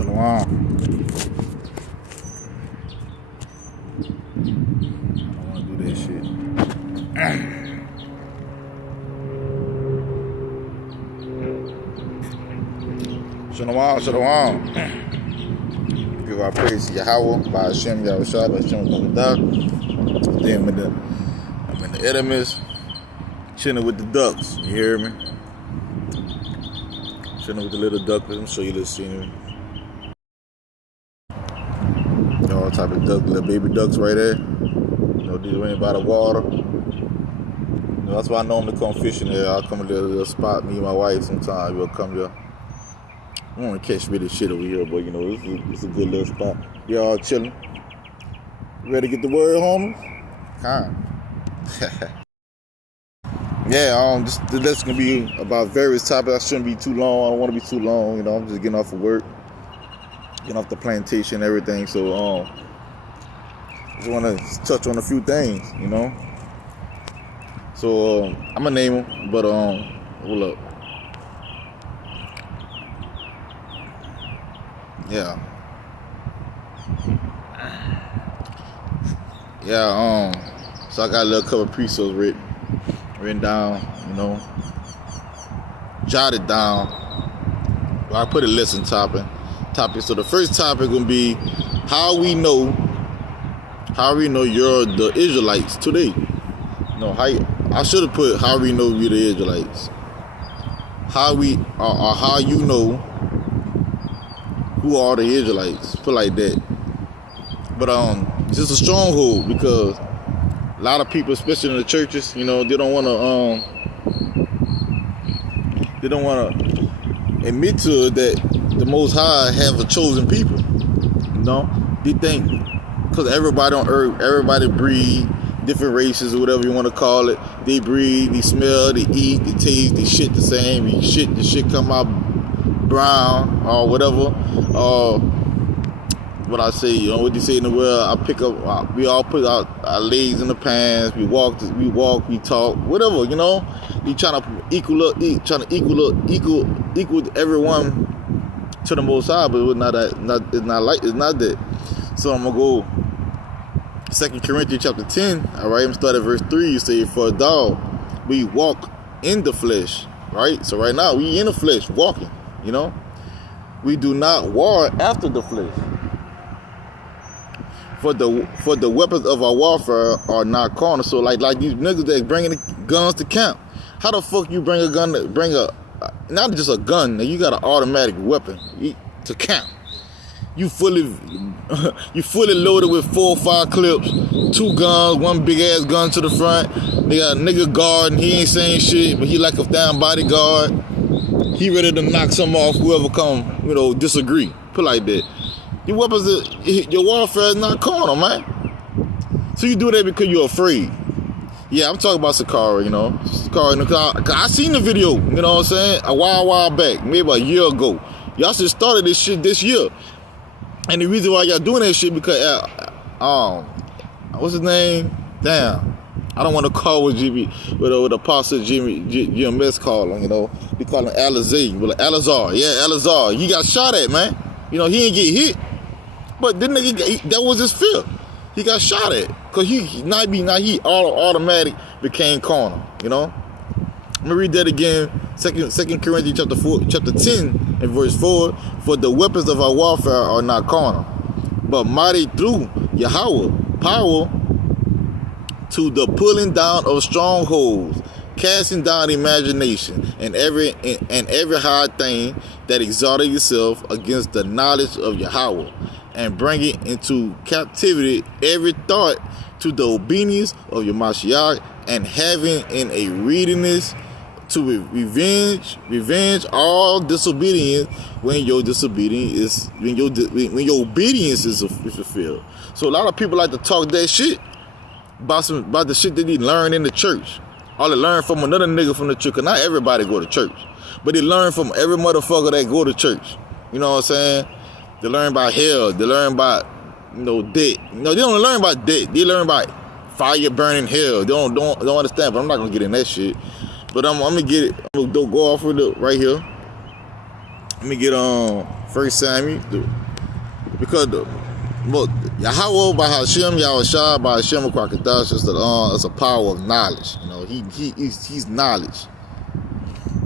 Shalom. I don't want to do this shit. Shalom. Give our praise to Yahweh by Hashem, Yahushua, by Hashem, Then I'm in the enemies, chilling with the ducks. You hear me? Chilling with the little ducks. Let me show you this scenery. All type of ducks, little baby ducks right there. You know, these ain't by the water. You know, that's why I normally come fishing there. I'll come to a little spot, me and my wife sometimes. We'll come there. I don't want to catch really shit over here, but you know, it's a good little spot. Y'all chilling. Ready to get the word, homies? Yeah, this is gonna be about various topics. I shouldn't be too long. I don't want to be too long. You know, I'm just getting off of work, getting off the plantation and everything. So, just want to touch on a few things. You know. So, I'm gonna name them, but hold up. So I got a little couple of precepts written down, you know, jotted down. Well, I put a lesson topic. So the first topic gonna be how we know you're the Israelites today. No, I should have put how we know you're the Israelites. How you know who are the Israelites, put like that. But it's just a stronghold because a lot of people, especially in the churches, you know, they don't want to admit to it that the Most High have a chosen people. You know, they think because everybody on earth, everybody breed, different races or whatever you want to call it. They breed, they smell, they eat, they taste, they shit the same. The shit come out brown or whatever. What I say, you know, what they say in the world, we all put our legs in the pants, we walk, we talk, whatever, you know. We trying to equal everyone to the Most High, but it's not that. So I'm gonna go 2 Corinthians chapter 10, all right, I'm start at verse 3. You say, for thou, we walk in the flesh, right? So right now, we in the flesh, walking, you know. We do not war after the flesh. For the weapons of our warfare are not carnal. So like these niggas that bringing the guns to camp. How the fuck you bring a gun not just a gun, you got an automatic weapon to camp. You fully loaded with 4 or 5 clips, 2 guns, 1 big ass gun to the front. They got a nigga guard and he ain't saying shit, but he like a damn bodyguard. He ready to knock some off whoever come, you know, disagree. Put like that. Your weapons, your warfare is not carnal, man. So you do that because you're afraid. Yeah, I'm talking about Sakara, you know. Sakara in the car. I seen the video, you know what I'm saying? A while back, maybe a year ago. Y'all should started this shit this year. And the reason why y'all doing that shit because, what's his name? Damn. I don't want to call with with Apostle GMS call him, you know. We call him Alazar. Yeah, Alazar. He got shot at, man. You know, he didn't get hit. But then that was his fear. He got shot at. Because he automatic became carnal, you know. I'm going to read that again. 2 Corinthians chapter 10 and verse 4. For the weapons of our warfare are not carnal, but mighty through Yahweh, power to the pulling down of strongholds, casting down imagination and every high thing that exalted itself against the knowledge of Yahweh, and bringing into captivity every thought to the obedience of your Mashiach, and having in a readiness to revenge all disobedience when your obedience is fulfilled. So a lot of people like to talk that shit about the shit that they learn in the church. Or they learn from another nigga from the church. Cause not everybody go to church. But they learn from every motherfucker that go to church. You know what I'm saying? They learn about hell. They learn about, you know, debt. You know, they don't learn about debt. They learn about fire burning hell. They don't understand, but I'm not gonna get in that shit. But I'm gonna get it. I'm gonna go off with it right here. Let me get on 1 Samuel. Because Yahweh by Hashem, Yahushua by Hashem Kwakadash is a power of knowledge. You know, he's knowledge.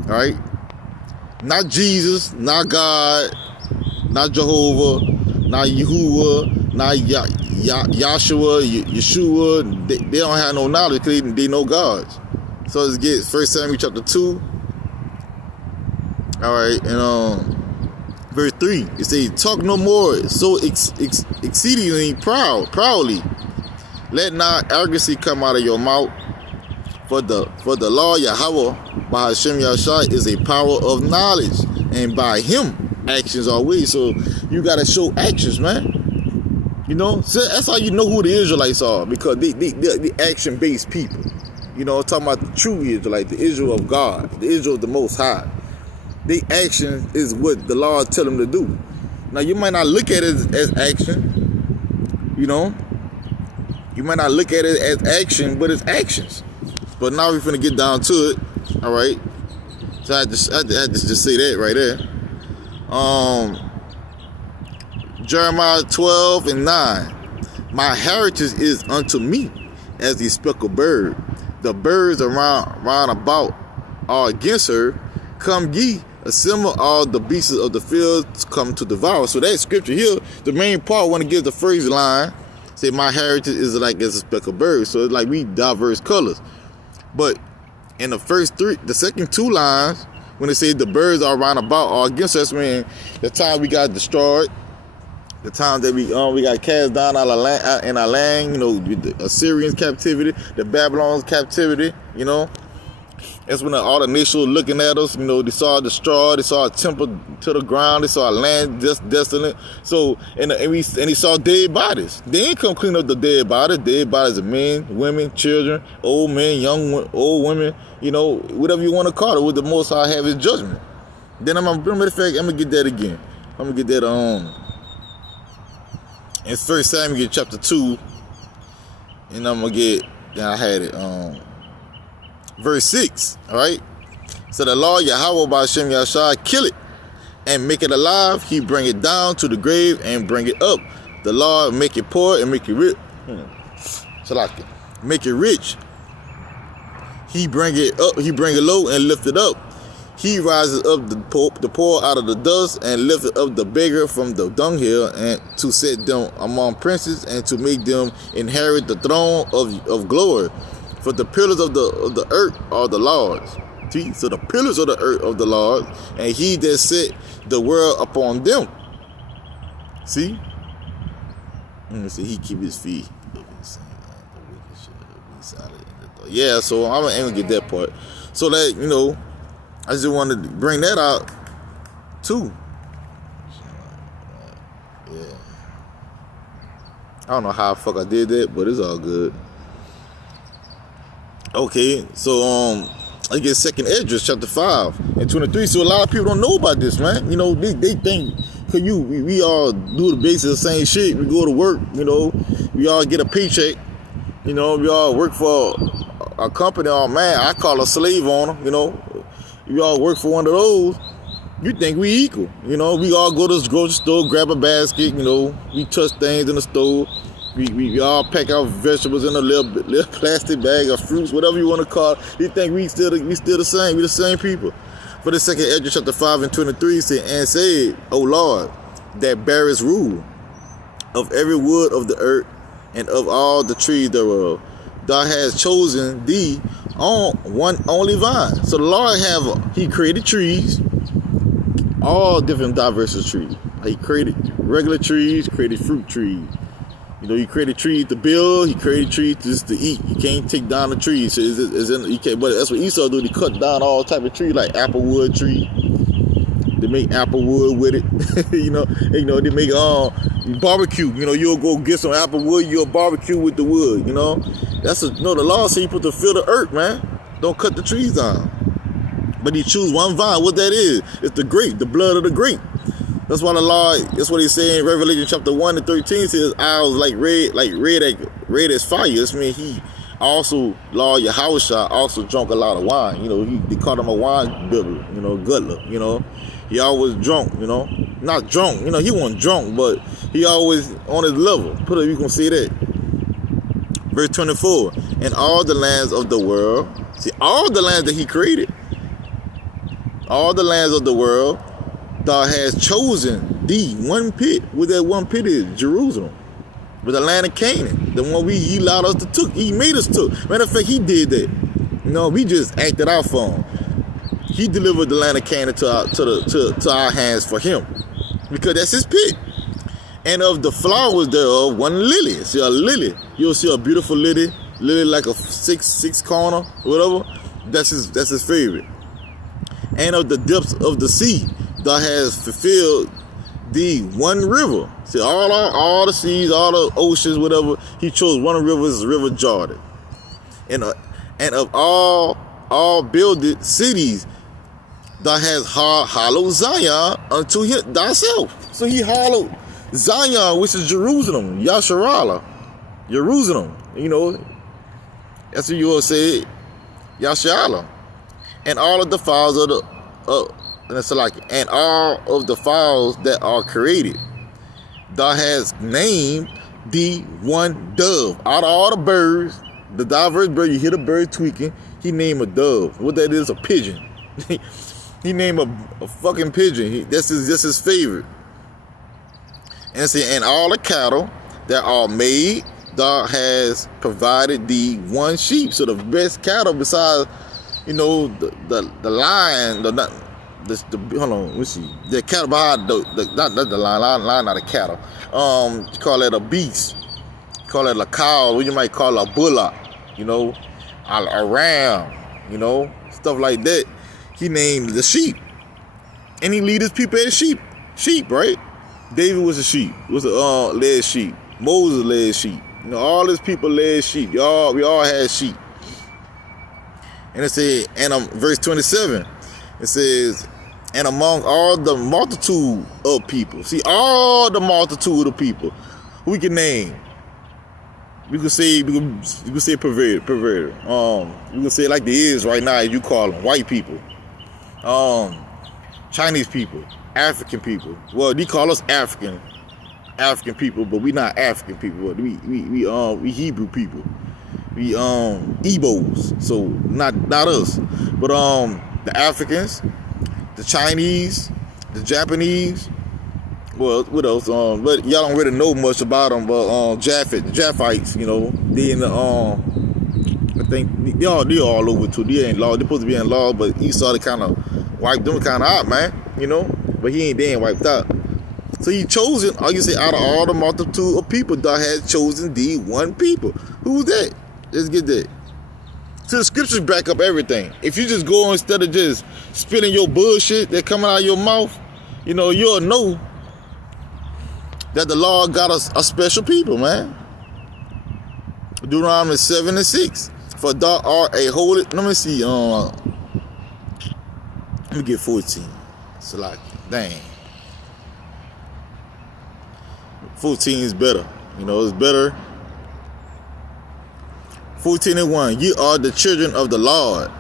Alright? Not Jesus, not God, not Jehovah, not Yahuwah, not Yahshua, Yeshua. They don't have no knowledge because they know God. So let's get 1 Samuel chapter 2. Alright, and verse 3, it says, talk no more so exceedingly proudly. Let not arrogancy come out of your mouth. For the law Yahweh by Hashem Yahushua is a power of knowledge, and by him actions are ways. So you gotta show actions, man. You know, so that's how you know who the Israelites are, because they action-based people. You know, talking about the true Israelite, the Israel of God, the Israel of the Most High. Their action is what the Lord tell them to do. Now, you might not look at it as action, you know. You might not look at it as action, but it's actions. But now we're finna get down to it, all right? So I had to just say that right there. Jeremiah 12 and 9. My heritage is unto me as the speckled bird. The birds round about are against her. Come ye, assemble all the beasts of the field to come to devour. So that scripture here, the main part, want to give the first line, say my heritage is like as a speckled bird. So it's like we diverse colors. But in the second two lines, when they say the birds are round about or against us, man, the time we got destroyed, the time that we got cast down in our land, you know, with the Assyrians captivity, the Babylon's captivity, you know. That's when all the nations were looking at us, you know, they saw destroyed, they saw a temple to the ground, they saw a land just desolate. So, and they saw dead bodies. They ain't come clean up the dead bodies of men, women, children, old men, old women, you know, whatever you want to call it, with the Most High have his judgment. Then I'm gonna get that again. I'm gonna get that in 1 Samuel chapter 2, and I had it, verse 6, all right? So the law Yahweh by Hashem Yahushua kill it and make it alive. He bring it down to the grave and bring it up. The Lord make it poor and make it rich. Make it rich. He bring it up. He bring it low and lift it up. He rises up the poor out of the dust and lifteth up the beggar from the dunghill, and to set them among princes and to make them inherit the throne of glory. For the pillars of the earth are the Lord's. See? So the pillars of the earth of the Lord, and he that set the world upon them. See? See, he keep his feet. Yeah, so I'm gonna get that part. So that, you know, I just wanted to bring that out too. Yeah. I don't know how the fuck I did that, but it's all good. Okay, so I get 2nd Esdras chapter 5 and 23. So a lot of people don't know about this, man. You know, they think cause we all do the basics of the same shit. We go to work, you know, we all get a paycheck, you know, we all work for a company. Oh man, I call a slave owner, you know. We all work for one of those. You think we equal, you know. We all go to the grocery store, grab a basket, you know. We touch things in the store. We all pack our vegetables in a little plastic bag of fruits, whatever you want to call it. You think we still the same? We the same people. For the 2nd Esdras chapter 5 and 23 say, and said, O Lord, that bearest rule of every wood of the earth and of all the trees thereof, thou hast chosen thee on one only vine. So the Lord he created trees, all different diverse trees. He created regular trees, created fruit trees. You know, he created trees to build, he created trees just to eat. You can't take down the trees. So you can't, but that's what Esau do. They cut down all type of trees, like apple wood tree. They make apple wood with it. you know, they make barbecue. You know, you'll go get some apple wood, you'll barbecue with the wood, you know. The law says you put to fill the earth, man. Don't cut the trees down. But he choose one vine. What that is? It's the grape, the blood of the grape. That's why the law, that's what he's saying in Revelation chapter 1 and 13 says, eyes like red as fire. This means he also, Lord Yahushua, also drank a lot of wine. You know, they called him a wine bibber, you know, guttler, you know. He always drunk, you know. Not drunk, you know, he wasn't drunk, but he always on his level. Put it, you can see that. Verse 24, and all the lands of the world, see, all the lands that he created, all the lands of the world, thou has chosen thee one pit. Where that one pit is, Jerusalem. With the land of Canaan, the one he allowed us to took. He made us took. Matter of fact, he did that. You know, we just acted out for him. He delivered the land of Canaan to our hands for him, because that's his pit. And of the flowers thereof, one lily. See a lily. You'll see a beautiful lily like a six corner, whatever. That's his favorite. And of the depths of the sea, thou hast fulfilled thee one river. See, all the seas, all the oceans, whatever. He chose one river, is the river Jordan. And of all builded cities, thou hast hallowed Zion unto him thyself. So he hallowed Zion, which is Jerusalem, Yasharala, Jerusalem. You know, that's what you will say, Yasharala. And all of the fowls of the and all of the fowls that are created, thou hast named thee one dove. Out of all the birds, the diverse bird, you hear the bird tweaking, he named a dove. What that is, a pigeon. He named a fucking pigeon. That's his favorite. And see, and all the cattle that are made, thou has provided thee one sheep. So the best cattle besides, you know, the lion, hold on, let me see. The cattle behind not the lion, not a cattle. You call it a beast. You call it a cow, or you might call it a bullock, you know, a ram, you know, stuff like that. He named the sheep. And he lead his people as sheep. Sheep, right? David was a sheep. Was a led sheep. Moses led sheep. You know, all his people led sheep. We all had sheep. And it said, and verse 27, it says, and among all the multitude of people. See, all the multitude of people, who we can name. We can say perverted. You can say like there is right now, as you call them, white people. Chinese people, African people. Well, they call us African people, but we not African people. We Hebrew people. We Igbos. So not us, but the Africans, the Chinese, the Japanese. Well, what else? But y'all don't really know much about them. But Japhites, you know, they in the I think they all over too. They ain't law. They supposed to be in law, but Esau they kind of wiped them kind of out, man. You know, but they ain't wiped out. So he chosen, or you say, out of all the multitude of people, thou had chosen thee one people. Who's that? Let's get that. So the scriptures back up everything. If you just go instead of just spitting your bullshit that coming out of your mouth, you know, you'll know that the Lord got us a special people, man. Deuteronomy 7:6. For thou art a holy. Let me see. Let me get 14. So like, dang. 14 is better. You know, it's better. 14:1. Ye are the children of the Lord,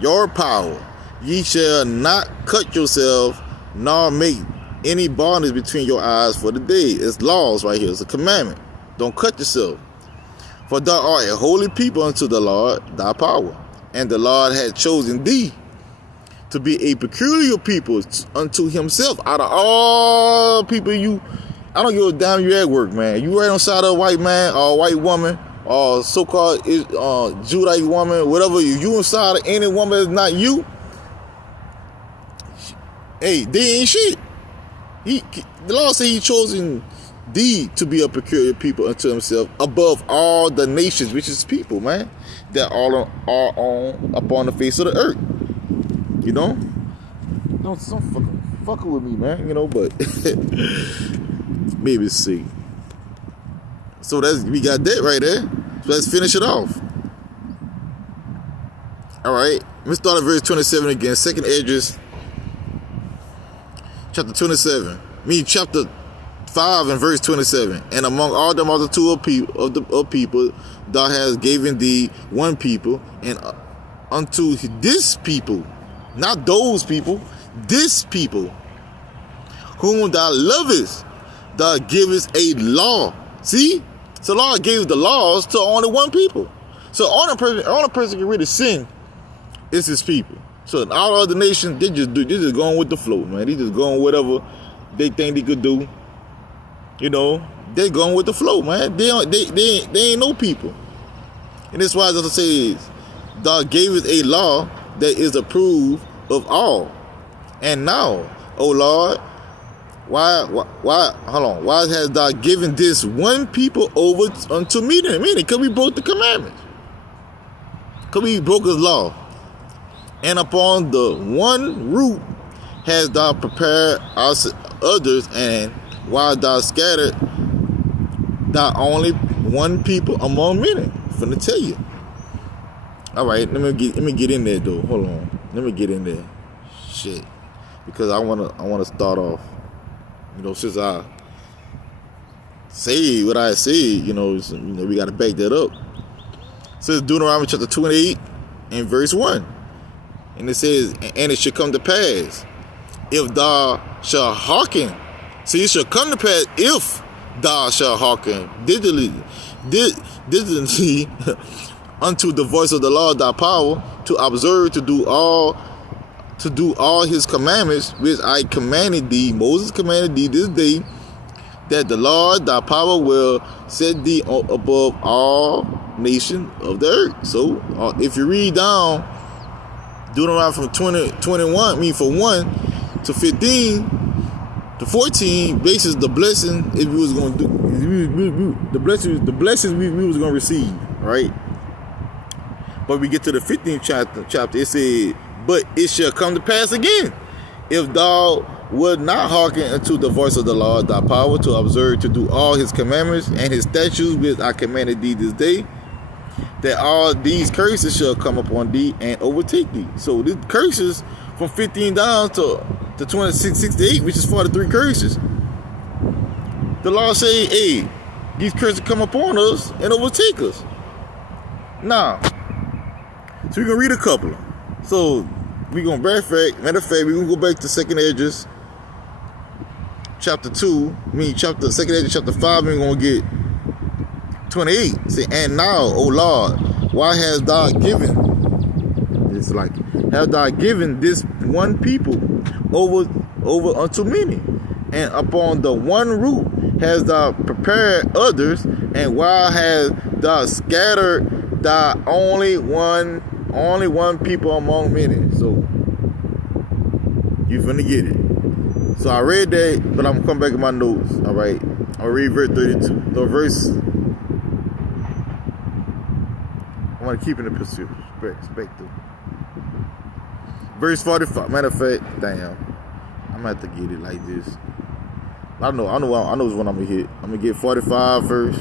your power. Ye shall not cut yourself, nor make any bondage between your eyes for the day. It's laws right here. It's a commandment. Don't cut yourself. For thou art a holy people unto the Lord, thy power. And the Lord had chosen thee to be a peculiar people unto himself. Out of all people I don't give a damn you at work, man. You right on side of a white man or a white woman or so-called Judite woman, whatever. If you inside of any woman that's not you, hey, they ain't shit. The Lord said he chosen thee to be a peculiar people unto himself above all the nations, which is people, man, that are on upon the face of the earth. You know? Don't fucking with me, man, you know, but maybe see. So we got that right there. So let's finish it off. Alright. Let's start at verse 27 again. Second Esdras, chapter 27. Chapter 5 and verse 27. And among all the multitude of people, thou hast given thee one people, and unto this people, not those people, this people, whom thou lovest, thou givest a law. See? So Lord gave the laws to only one people. So only person can really sin is his people. So in all other nations, they just going with the flow, man. They just going whatever they think they could do. You know, they going with the flow, man. They ain't no people. And that's why it says, thou gavest a law that is approved of all. And now, O Lord, why hast thou given this one people over unto me? Meaning, because we broke the commandments. Because we broke his law. And upon the one root hast thou prepared us others, and while thou scattered thou only one people among many. I'm finna tell you. All right, let me get in there though. Hold on, let me get in there. Shit, because I wanna start off. You know, since I say what I say, you know, we gotta back that up. It says Deuteronomy chapter 28 and verse 1. And it says, and it shall come to pass, if thou shalt hearken. See, it shall come to pass if thou shalt hearken diligently unto the voice of the Lord thy power, to observe to do all his commandments which I commanded thee. Moses commanded thee this day, that the Lord thy power will set thee above all nations of the earth. So if you read down Deuteronomy from 21, from 1 to 15 to 14, basis the blessing if we was going to do the blessings we was going to receive, right? But we get to the 15th chapter, it said, but it shall come to pass again, if thou wilt not hearken unto the voice of the Lord thy power, to observe to do all his commandments and his statutes which I commanded thee this day, that all these curses shall come upon thee and overtake thee. So these curses from 15 down to 68, which is 43 curses. The Lord say, hey, these curses come upon us and overtake us. Now, so we're going to read a couple. So we're going to, matter of fact, we're going to go back to 2nd Esdras chapter 2, second Esdras chapter 5, and we're going to get 28. Say, and now, O Lord, why hast thou given? It's like, hast thou given this one people over unto many, and upon the one root hast thou prepared others, and why hast thou scattered thy only one people among many? So you finna get it. So I read that, but I'm gonna come back in my notes. All right, I'll read verse 32. No verse. I want to keep in the perspective. Verse 45. Matter of fact, damn, I'm gonna have to get it like this. I know which one I'm gonna hit. I'm gonna get 45 first.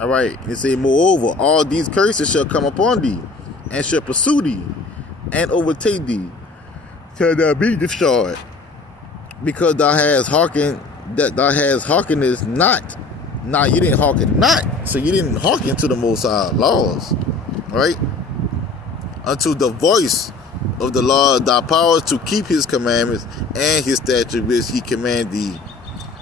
All right, it say, moreover, all these curses shall come upon thee, and shall pursue thee, and overtake thee, till thou be destroyed, because thou hast hearkened not. Now you didn't hearken not, so you didn't hearken to the Most High laws, right? Unto the voice of the Lord thy power, to keep his commandments and his statutes which he command thee,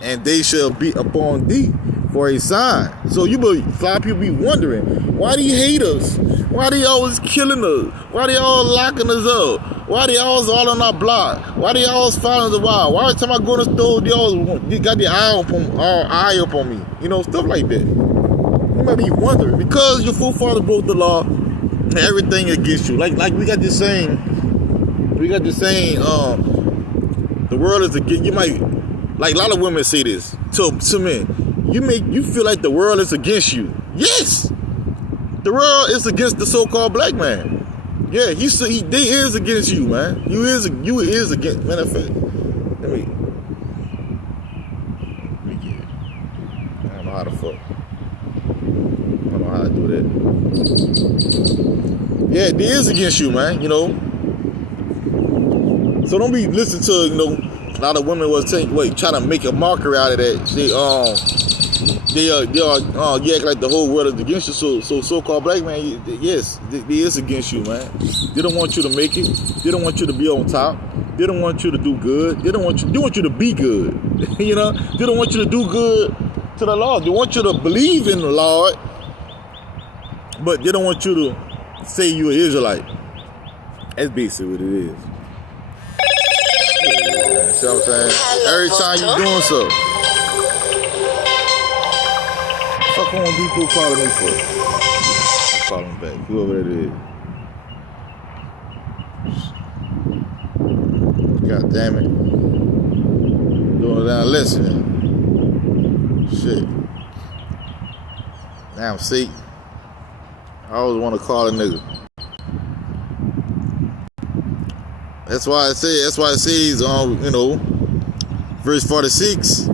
and they shall be upon thee for a sign. So a lot of people be wondering, why do you hate us? Why they always killing us? Why they all locking us up? Why they always all on our block? Why they always following the wild? Why every time I go to the store, they always got their eye up on me? You know, stuff like that. You might be wondering, because your forefathers broke the law, and everything against you. Like we got this saying, the world is against you. Might, like a lot of women say this to men. You feel like the world is against you. Yes, the world is against the so-called black man. Yeah, they is against you, man. You is against. Matter of fact, let me get it. I don't know how to fuck. I don't know how to do that. Yeah, they is against you, man. You know. So don't be listening to a lot of women was saying, trying to make a mockery out of that. They act like the whole world is against you. So-called black man, yes, they is against you, man. They don't want you to make it. They don't want you to be on top. They don't want you to do good. They want you to be good. You know, they don't want you to do good to the Lord. They want you to believe in the Lord, but they don't want you to say you're an Israelite. That's basically what it is. Yeah, see what I'm saying? Every time you doing something. Fuck on people calling me for? I'll call them back, whoever it is. God damn it. Doing down listening. Shit. Now see. I always want to call a nigga. That's why it says, verse 46,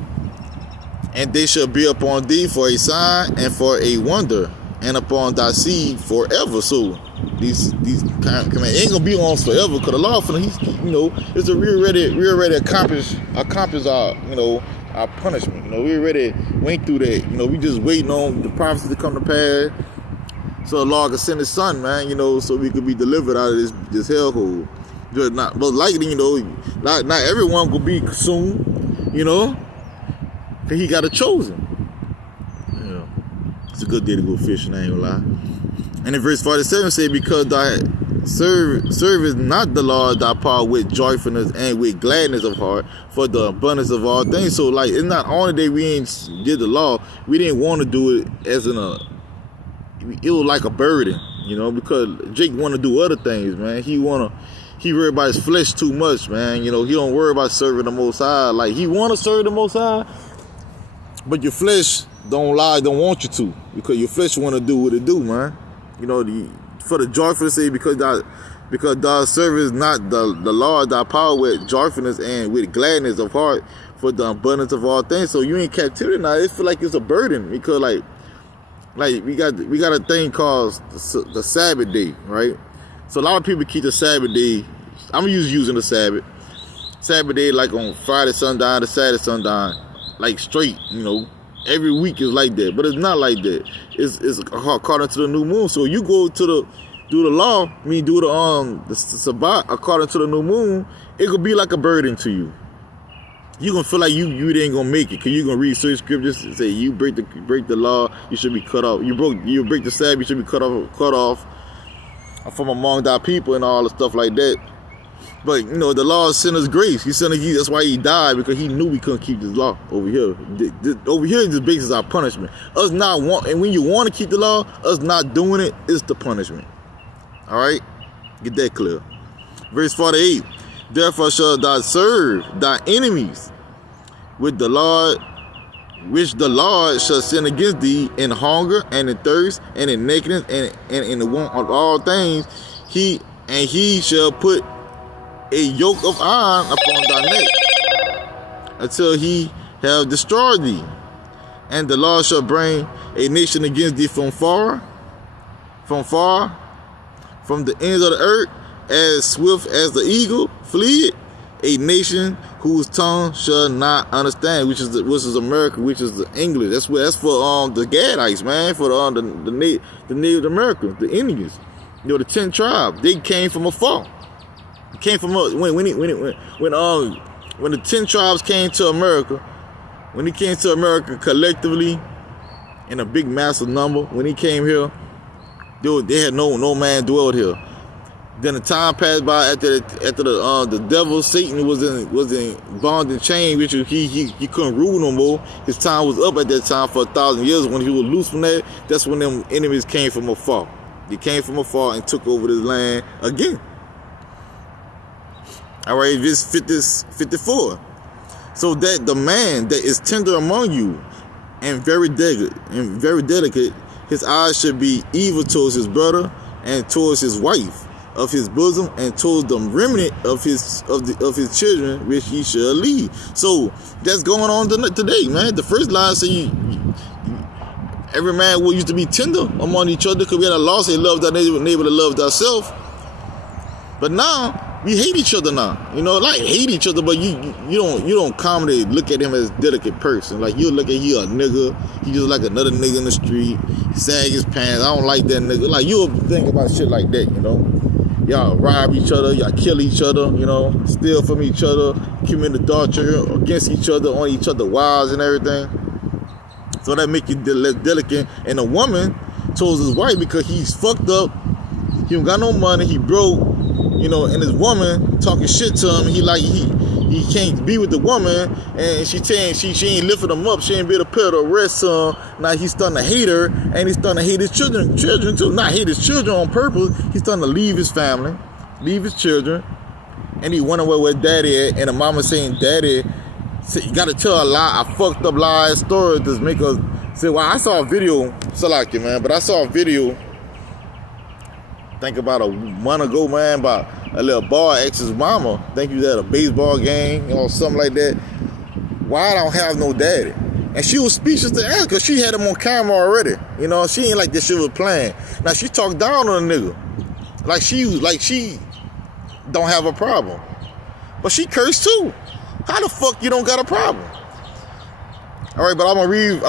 and they shall be upon thee for a sign and for a wonder, and upon thy seed forever. So these commands ain't gonna be on us forever, because the law for he's it's a we already accomplished our our punishment. We already went through that. We just waiting on the prophecy to come to pass, so the Lord can send His Son, man. So we could be delivered out of this hellhole. Just not, but likely, not everyone will be consumed, because He got a chosen. It's a good day to go fishing, I ain't gonna lie. And in verse 47 say, because thy servest not the Lord thy power with joyfulness and with gladness of heart for the abundance of all things. So like, it's not only that we ain't did the law, we didn't want to do it as it was like a burden, because Jake want to do other things, man. He worry about his flesh too much, man. He don't worry about serving the Most High. Like, he want to serve the Most High, but your flesh don't want you to, because your flesh want to do what it do, man. For the joyful say, because thou servest not the Lord thy power with joyfulness and with gladness of heart for the abundance of all things. So you in captivity now. It feel like it's a burden, because like we got a thing called the Sabbath day, right? So a lot of people keep the Sabbath day. I'm using the Sabbath day like on Friday sundown to Saturday sundown, like straight. Every week is like that, but it's not like that. It's according to the new moon. So you go do the law, do the Sabbath according to the new moon, it could be like a burden to you. You gonna feel like you ain't gonna make it, because you gonna read certain scriptures and say you break the law, you should be cut off. You break the Sabbath, you should be cut off from among thy people and all the stuff like that. But the Lord sent us grace. That's why He died, because He knew we couldn't keep this law over here. Over here, this basis our punishment. Us not want, and when you want to keep the law, us not doing it is the punishment. All right, get that clear. Verse 48. Therefore shall thou serve thy enemies with the Lord, which the Lord shall send against thee in hunger and in thirst and in nakedness and in the want of all things. He shall put a yoke of iron upon thy neck until He have destroyed thee. And the Lord shall bring a nation against thee from the ends of the earth, as swift as the eagle fleeth, a nation whose tongue shall not understand, which is America, which is the English. That's for the Gadites, man, for the Native Americans, the Indians. The 10 tribes. They came from afar. It came from when the 10 tribes came to America. When he came to America collectively in a big massive number, when he came here, they had no man dwelled here. Then the time passed by after the devil Satan was in bond and chain, which he couldn't rule no more. His time was up at that time for 1,000 years. When he was loose from that, that's when them enemies came from afar. They came from afar and took over this land again. All right, verse 54. So that the man that is tender among you and very delicate, his eyes should be evil towards his brother and towards his wife of his bosom, and towards the remnant of his children which he shall lead. So that's going on today, man. The first line say every man will used to be tender among each other, because we had a law say love thy neighbor to love thyself. But now we hate each other now. Like hate each other, but you don't commonly look at him as a delicate person. Like you look at he a nigga, he just like another nigga in the street, sag his pants. I don't like that nigga. Like you'll think about shit like that, Y'all rob each other, y'all kill each other, steal from each other, commit adultery against each other, on each other's wives and everything. So that make you delicate. And a woman chose his wife because he's fucked up. He don't got no money. He broke. And his woman talking shit to him. He can't be with the woman, and she ain't lifting him up. She ain't be able to put her rest on. Now he's starting to hate her, and he's starting to hate his children too. Not hate his children on purpose. He's starting to leave his family, leave his children, and he wondering where daddy at. And the mama saying, "Daddy, you got to tell a lie, a fucked up lie story to make us say." Well, I saw a video, Salaki, man, but I saw a video. Think about a month ago, man, about a little boy asked his mama, think he was at a baseball game or something like that, why I don't have no daddy? And she was speechless to ask because she had him on camera already. She ain't like this shit was playing. Now she talked down on a nigga. Like she don't have a problem. But she cursed too. How the fuck you don't got a problem? All right, but I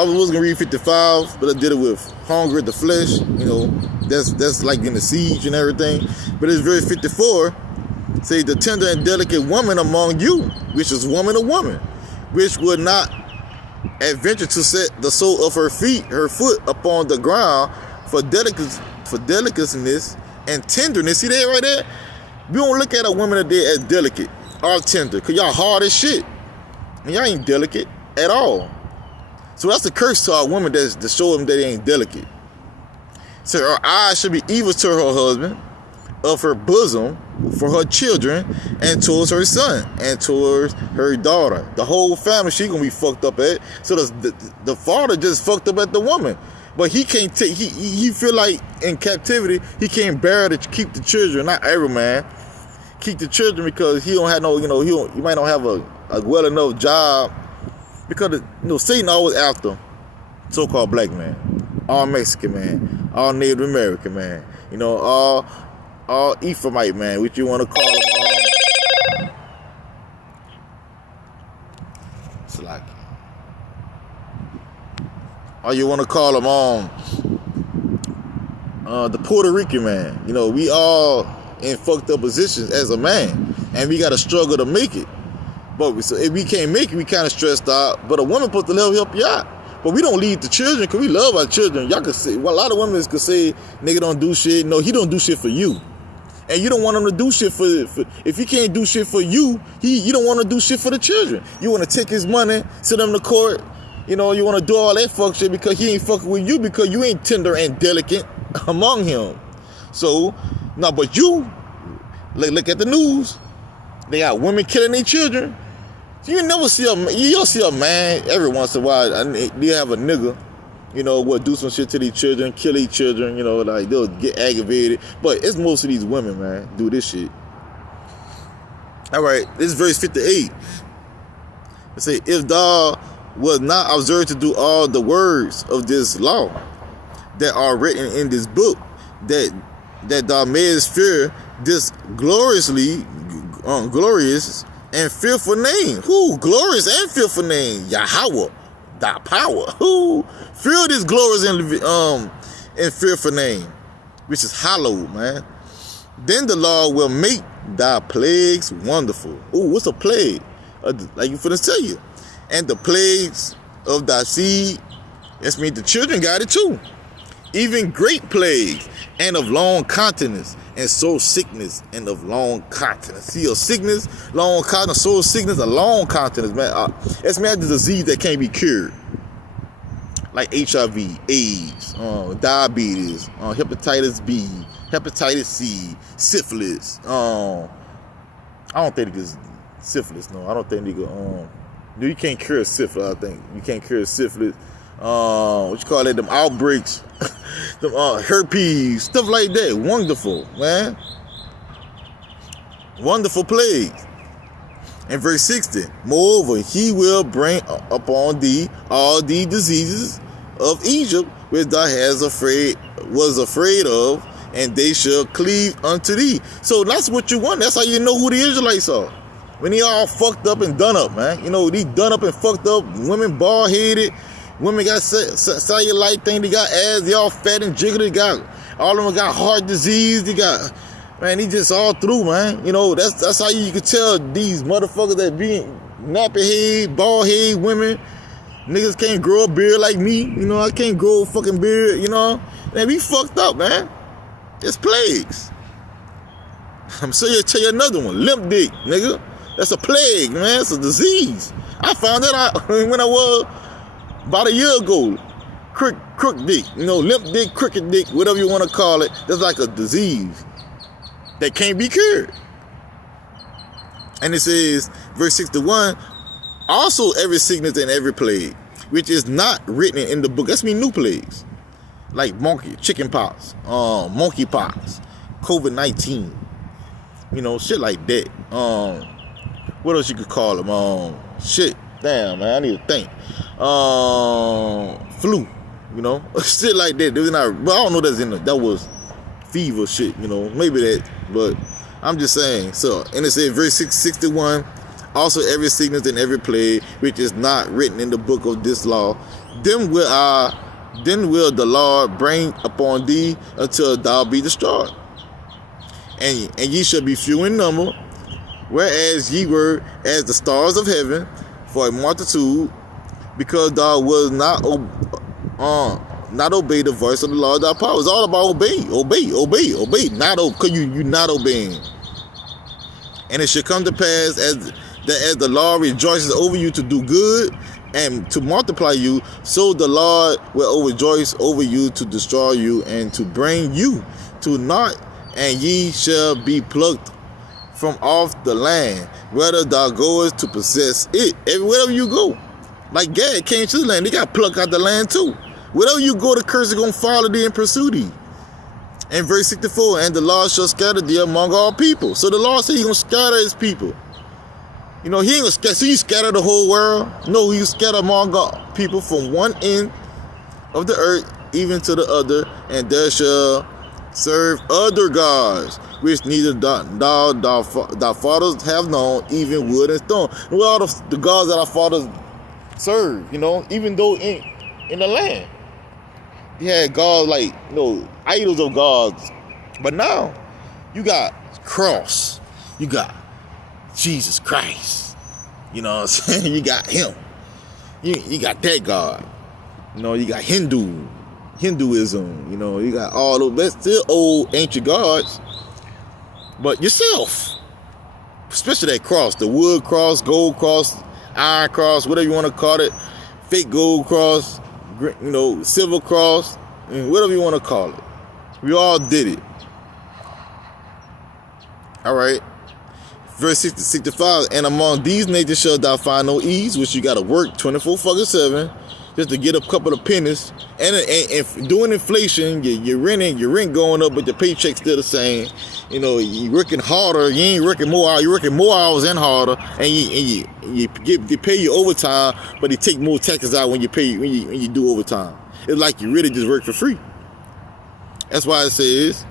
was gonna read 55, but I did it with hunger at the flesh. That's like in the siege and everything. But it's verse 54. Say the tender and delicate woman among you, which is woman, which would not adventure to set the sole of her foot upon the ground for delicateness and tenderness. See that right there? We don't look at a woman today as delicate or tender, cause y'all hard as shit, and y'all ain't delicate at all. So that's a curse to our women to show them that they ain't delicate. So her eyes should be evil to her husband, of her bosom, for her children, and towards her son, and towards her daughter. The whole family she gonna be fucked up at. So the father just fucked up at the woman. But he can't take, he feel like in captivity, he can't bear to keep the children, not every man. Keep the children because he don't have no, he might not have a well enough job. Because Satan always after so-called black man, all Mexican man, all Native American man, all Ephraimite man, which you want to call them. It's like, or you want to call them the Puerto Rican man. We all in fucked up positions as a man, and we got to struggle to make it. But so if we can't make it, we kind of stressed out. But a woman supposed to help you out. But we don't lead the children because we love our children. Y'all can say, well, a lot of women could say, nigga don't do shit. No, he don't do shit for you. And you don't want him to do shit for if he can't do shit for you, you don't want to do shit for the children. You want to take his money, send him to court. You want to do all that fuck shit because he ain't fucking with you because you ain't tender and delicate among him. So, no, but you, look at the news. They got women killing their children. You'll see a man every once in a while. They have a nigga, will do some shit to these children, kill these children, like they'll get aggravated. But it's most of these women, man, do this shit. All right, this is verse 58. It say, if thou was not observed to do all the words of this law that are written in this book, that thou mayest fear this glorious and fearful name. Who? Glorious and fearful name. Yahweh, thy power. Who? Fear this glorious and fearful name, which is hallowed, man. Then the Lord will make thy plagues wonderful. Ooh, what's a plague? Like you finna tell you. And the plagues of thy seed, that means the children got it too. Even great plagues, and of long continence, and soul sickness, and of long continence. See, a sickness, long continence, soul sickness, a long continence, man. That's a disease that can't be cured. Like HIV, AIDS, diabetes, hepatitis B, hepatitis C, syphilis. I don't think it's syphilis, no. I don't think you can't cure syphilis, I think. You can't cure syphilis. What you call it? Them outbreaks, them herpes, stuff like that. Wonderful, man. Wonderful plagues. In verse 60, moreover, he will bring upon thee all the diseases of Egypt, which thou was afraid of, and they shall cleave unto thee. So that's what you want. That's how you know who the Israelites are. When they all fucked up and done up, man. They done up and fucked up. Women bald-headed. Women got cellulite thing. They got ass. They all fat and jiggly. All of them got heart disease. They got Man, he just all through, man. You know, that's how you can tell these motherfuckers that be nappy head, bald head women. Niggas can't grow a beard like me. You know, I can't grow a fucking beard, you know. Man, we fucked up, man. It's plagues. I'm sure you'll tell you another one. Limp dick, nigga. That's a plague, man. It's a disease. I found that out when I was about a year ago. Crook dick. You know, limp dick, crooked dick, whatever you want to call it. That's like a disease that can't be cured. And it says, verse 61, also every sickness and every plague, which is not written in the book. That's me new plagues. Like chicken pox, monkey pox, COVID-19. You know, shit like that. What else you could call them? Shit. Damn, man, I need to think. Flu. You know, shit like that. But I don't know that was fever shit, you know, maybe that, but I'm just saying. So, and it says verse 61, also every sickness and every plague which is not written in the book of this law, then will the Lord bring upon thee until thou be destroyed. And ye shall be few in number, whereas ye were as the stars of heaven for a multitude, because thou wilt not obey the voice of the Lord thy power. It's all about obey. Not because you not obeying. And it shall come to pass as the Lord rejoices over you to do good and to multiply you, so the Lord will rejoice over you to destroy you and to bring you to naught, and ye shall be plucked from off the land, whether thou goest to possess it. Wherever you go. Like Gad came to the land, they got plucked out the land too. Wherever you go, the curse is going to follow thee and pursue thee. And verse 64, and the Lord shall scatter thee among all people. So the Lord said he's going to scatter his people. You know, he ain't going to scatter. So you scatter the whole world? No, he scatter among all people from one end of the earth even to the other. And there shall serve other gods, which neither thy fathers have known, even wood and stone. And all the gods that our fathers serve, you know, even though in the land. You had gods like, you know, idols of gods. But now, you got cross. You got Jesus Christ. You know what I'm saying? You got him. You got that God. You know, you got Hinduism. You know, you got all those. That's still old ancient gods. But yourself. Especially that cross. The wood cross, gold cross, iron cross, whatever you want to call it. Fake gold cross. You know, silver cross, whatever you want to call it. We all did it. All right. Verse 65, and among these nations shall thou find no ease, which you got to work 24/7 just to get a couple of pennies. And doing inflation, your rent going up, but your paycheck's still the same. You know, you working harder. You ain't working more hours. You're working more hours and harder, and they pay you overtime, but they take more taxes out when you do overtime. It's like you really just work for free. That's why it says,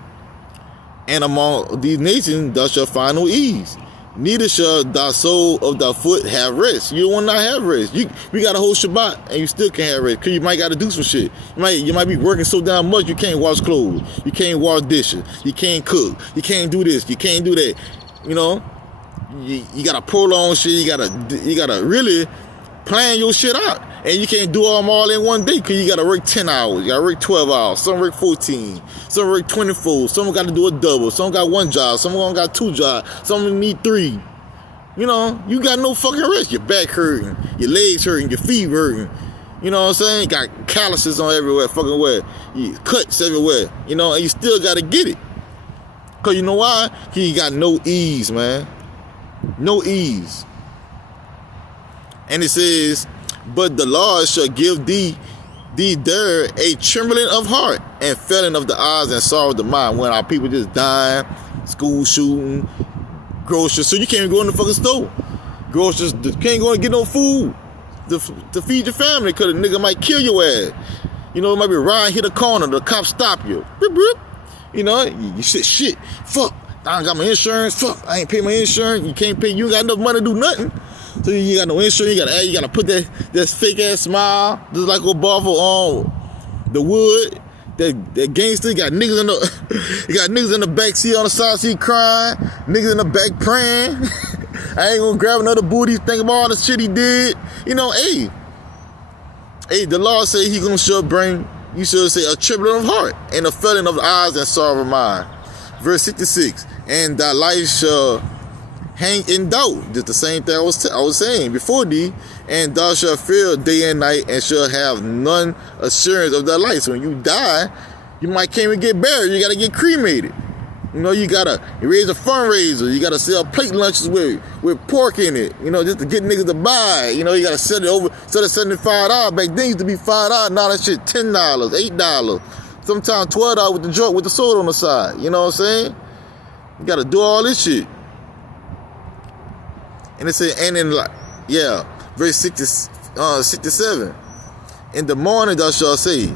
and among these nations thou shalt find no ease, neither shall thy sole of thy foot have rest. You will not have rest. We got a whole Shabbat and you still can't have rest because you might got to do some shit. You might be working so damn much you can't wash clothes, you can't wash dishes, you can't cook, you can't do this, you can't do that. You know, you got to prolong shit. You gotta really plan your shit out, and you can't do them all in one day because you got to work 10 hours, you got to work 12 hours, some work 14, some work 24, some got to do a double, some got one job, some got two jobs, some need 3. You know, you got no fucking rest. Your back hurting, your legs hurting, your feet hurting. You know what I'm saying? You got calluses on everywhere, fucking where, cuts everywhere, you know, and you still got to get it. Because you know why? Because you got no ease, man. No ease. And it says, but the Lord shall give thee there a trembling of heart and failing of the eyes and sorrow of the mind. When our people just dying, school shooting, groceries. So you can't even go in the fucking store. Groceries, can't go and get no food to feed your family because the nigga might kill your ass. You know, it might be riding, hit a corner, the cops stop you. Boop, boop. You know, you say, shit, fuck, I ain't got my insurance, fuck, I ain't pay my insurance, you can't pay, you ain't got enough money to do nothing. So you got no insurance, you gotta put that fake ass smile, just like Obama on the wood, That gangster got niggas in the he got niggas in the back seat on the side seat crying, niggas in the back praying. I ain't gonna grab another booty, think about all the shit he did. You know, hey, the Lord say he gonna should bring, you should say, a trembling of heart and a failing of the eyes and sorrow of mind. Verse 66, and thy life shall hang in doubt. Just the same thing I was saying before thee. And thou shalt fear day and night, and shall have none assurance of thy life. So when you die, you might can't even get buried. You gotta get cremated. You know, you gotta raise a fundraiser. You gotta sell plate lunches with pork in it. You know, just to get niggas to buy it. You know, you gotta set it over. Instead of $75, back then it used to be $5. Now that shit $10, $8. Sometimes $12 with the joint with the soda on the side. You know what I'm saying? You gotta do all this shit. And it said, and in like, yeah, verse 67. In the morning thou shalt say,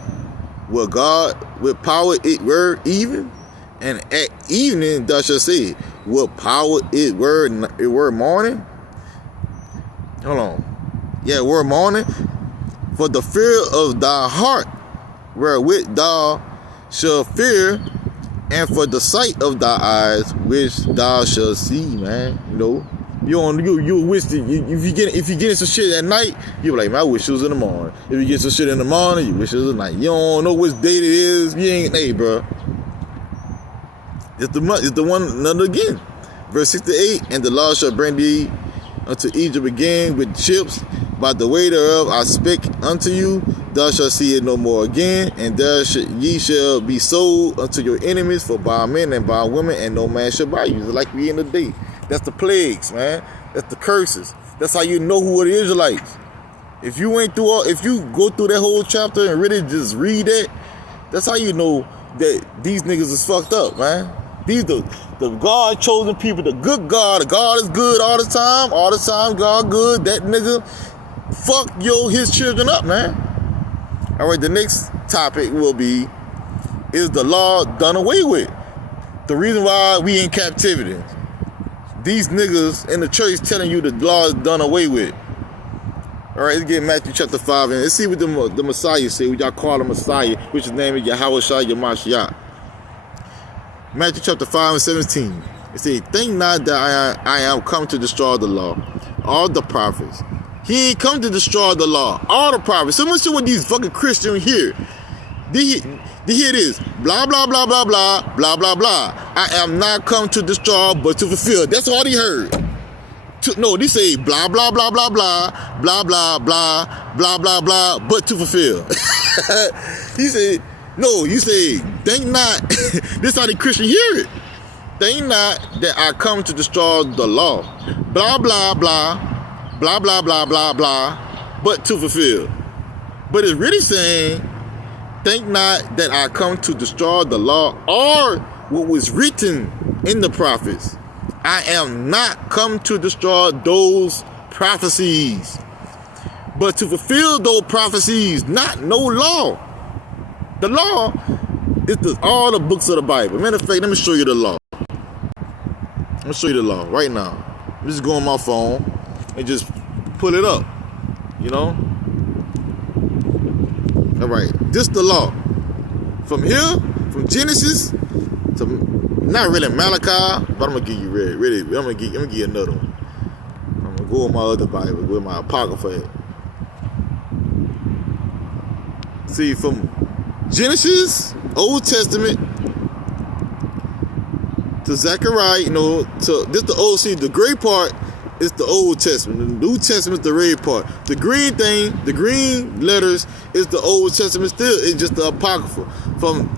will God with power it were even? And at evening thou shalt say, will power it were morning? Hold on. Yeah, were morning. For the fear of thy heart wherewith thou shalt fear, and for the sight of thy eyes which thou shalt see, man. You know, you wish that if you get some shit at night, you be like, man, I wish it was in the morning. If you get some shit in the morning, you wish it was at night. You don't know which date it is. You ain't, hey, bro. It's the one, another again. Verse 68, and the Lord shall bring thee unto Egypt again with ships. By the way thereof I speak unto you, thou shalt see it no more again, and ye shall be sold unto your enemies for by men and by women, and no man shall buy you. It's like we in the day. That's the plagues, man. That's the curses. That's how you know who are the Israelites. If you go through that whole chapter and really just read it, that's how you know that these niggas is fucked up, man. These the God chosen people, the good God. The God is good all the time. All the time, God good. That nigga fuck his children up, man. All right, the next topic will be, is the law done away with? The reason why we in captivity. These niggas in the church telling you the law is done away with. All right, let's get Matthew chapter 5 and let's see what the Messiah say, what y'all call the Messiah, which his name is Yahweh Shai Yamashiach. Matthew chapter 5 and 17. It says, think not that I am come to destroy the law, all the prophets. He ain't come to destroy the law, all the prophets. So much of what these fucking Christians hear. They hear this, blah, blah, blah, blah, blah, blah, blah, blah. I am not come to destroy, but to fulfill. That's all he heard. No, they say blah, blah, blah, blah, blah, blah, blah, blah, blah, blah, blah, but to fulfill. He said, no, you say, think not. This how the Christian hear it. Think not that I come to destroy the law. Blah, blah, blah, blah, blah, blah, blah, blah, but to fulfill. But it's really saying, think not that I come to destroy the law or what was written in the prophets. I am not come to destroy those prophecies, but to fulfill those prophecies, not no law. The law is all the books of the Bible. Matter of fact, let me show you the law. Let me show you the law right now. I'm just go on my phone and just pull it up, you know? All right, this the law. From here, from Genesis to, not really Malachi, but I'm gonna give you really, I'm gonna give you another one. I'm gonna go on my other Bible with my Apocrypha at. See, from Genesis, Old Testament, to Zechariah, you know, to this the old, see, the gray part is the Old Testament. The New Testament is the red part. The green thing, the green letters is the Old Testament still. It's just the Apocrypha. From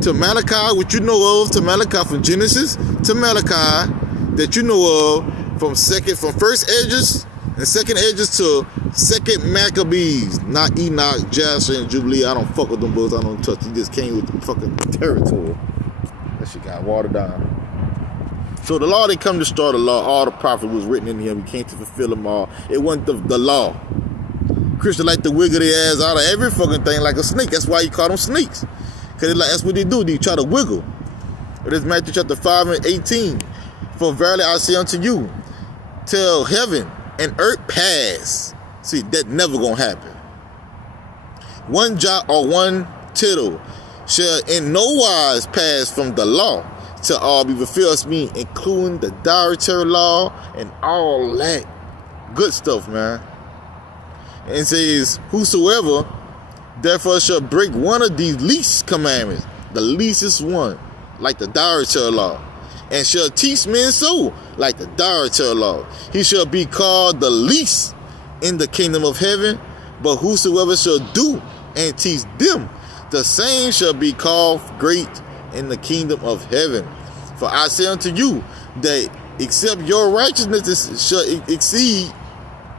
to Malachi, what you know of, to Malachi, from Genesis to Malachi, that you know of, from first Edges and second Edges to second Maccabees, not Enoch, Jasher, and Jubilee. I don't fuck with them books. I don't touch. He just came with the fucking territory. That shit got watered down. So the law, they come to start the law. All the prophet was written in him. We came to fulfill them all. It wasn't the law. Christians like to wiggle their ass out of every fucking thing like a snake. That's why you call them snakes. Because that's what they do. They try to wiggle. It is Matthew chapter 5 and 18. For verily I say unto you, till heaven and earth pass. See, that never gonna happen. One jot or one tittle shall in no wise pass from the law till all be fulfilled, me including the dietary law and all that good stuff, man. And it says, whosoever therefore shall break one of these least commandments, the leastest one, like the dietary law, and shall teach men so, like the dietary law, he shall be called the least in the kingdom of heaven. But whosoever shall do and teach them, the same shall be called great in the kingdom of heaven. For I say unto you that except your righteousness shall exceed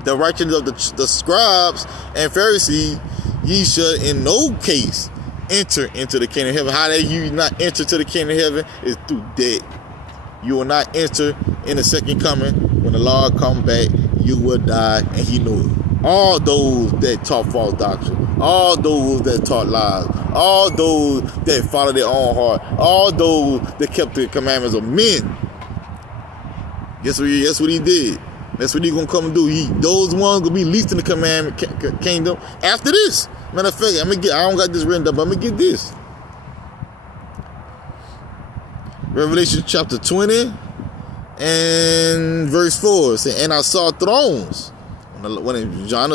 the righteousness of the scribes and Pharisees, ye shall in no case enter into the kingdom of heaven. How that you not enter to the kingdom of heaven is through death. You will not enter in the second coming. When the Lord come back, you will die, and he knew it. All those that taught false doctrine, all those that taught lies, all those that followed their own heart, all those that kept the commandments of men. Guess what he did. That's what he gonna come and do. Those ones gonna be least in the commandment kingdom after this. Matter of fact, I don't got this written down, but I'm gonna get this. Revelation chapter 20 and verse 4 say, and I saw thrones. When John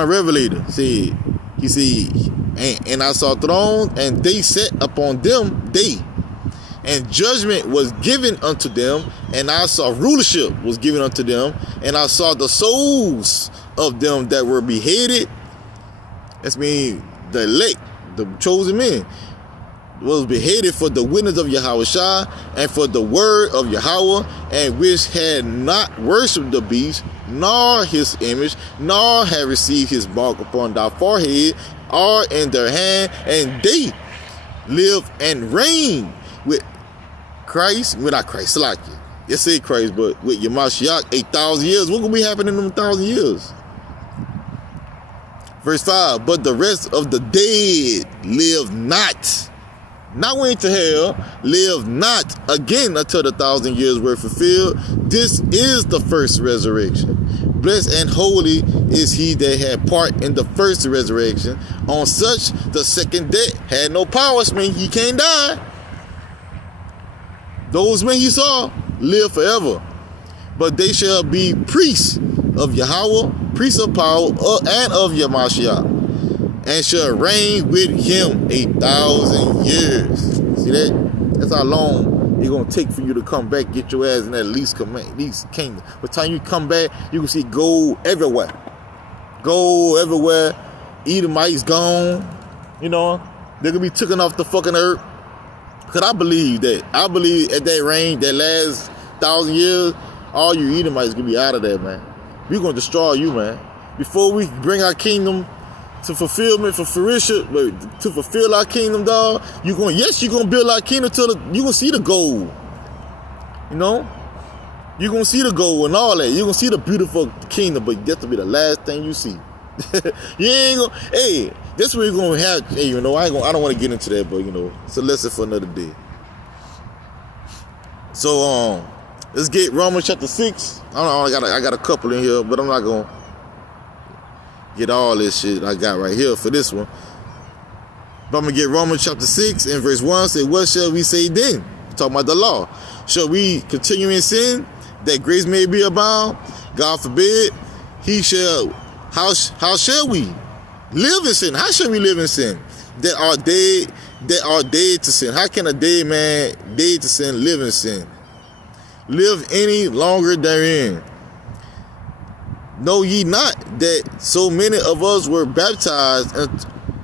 a Revelator said, he said, and I saw thrones, and they sat upon them, and judgment was given unto them, and I saw rulership was given unto them, and I saw the souls of them that were beheaded. That's mean the elect, the chosen men, was beheaded for the witness of Yahushua and for the word of Yahweh, and which had not worshipped the beast, nor his image, nor had received his mark upon their forehead or in their hand, and they live and reign with Christ, without Christ, like it. It say Christ, but with Yamashiach 8,000 years. What gonna be happening in them 1,000 years? Verse 5, but the rest of the dead live not went to hell, live not again until the 1,000 years were fulfilled. This is the first resurrection. Blessed and holy is he that had part in the first resurrection. On such the second death had no power, mean he can't die. Those men he saw live forever, but they shall be priests of Yahweh, priests of power, and of Yamashiach, and shall reign with him 1,000 years. See that? That's how long it's gonna take for you to come back, get your ass in that least kingdom. By the time you come back, you can see gold everywhere. Gold everywhere. Edomites gone. You know, they're gonna be taken off the fucking earth. Cause I believe that. I believe at that range, that last 1,000 years, all you Edomites gonna be out of there, man. We're gonna destroy you, man. Before we bring our kingdom to fulfillment, to fulfill our kingdom, dog, you're gonna build our kingdom till you're gonna see the gold. You know? You're gonna see the gold and all that. You're gonna see the beautiful kingdom, but that will be the last thing you see. You ain't gonna, hey, that's where you're gonna have, hey, you know, I don't want to get into that, but you know, it's a lesson for another day. So let's get Romans chapter 6. I got a couple in here, but I'm not gonna get all this shit I got right here for this one. But I'm gonna get Romans chapter 6 and verse 1. Say, what shall we say then? Talking about the law. Shall we continue in sin that grace may be abound? God forbid. How shall we live in sin? How shall we live in sin? That are dead to sin. How can a dead man, dead to sin, live in sin? Live any longer therein? Know ye not that so many of us were baptized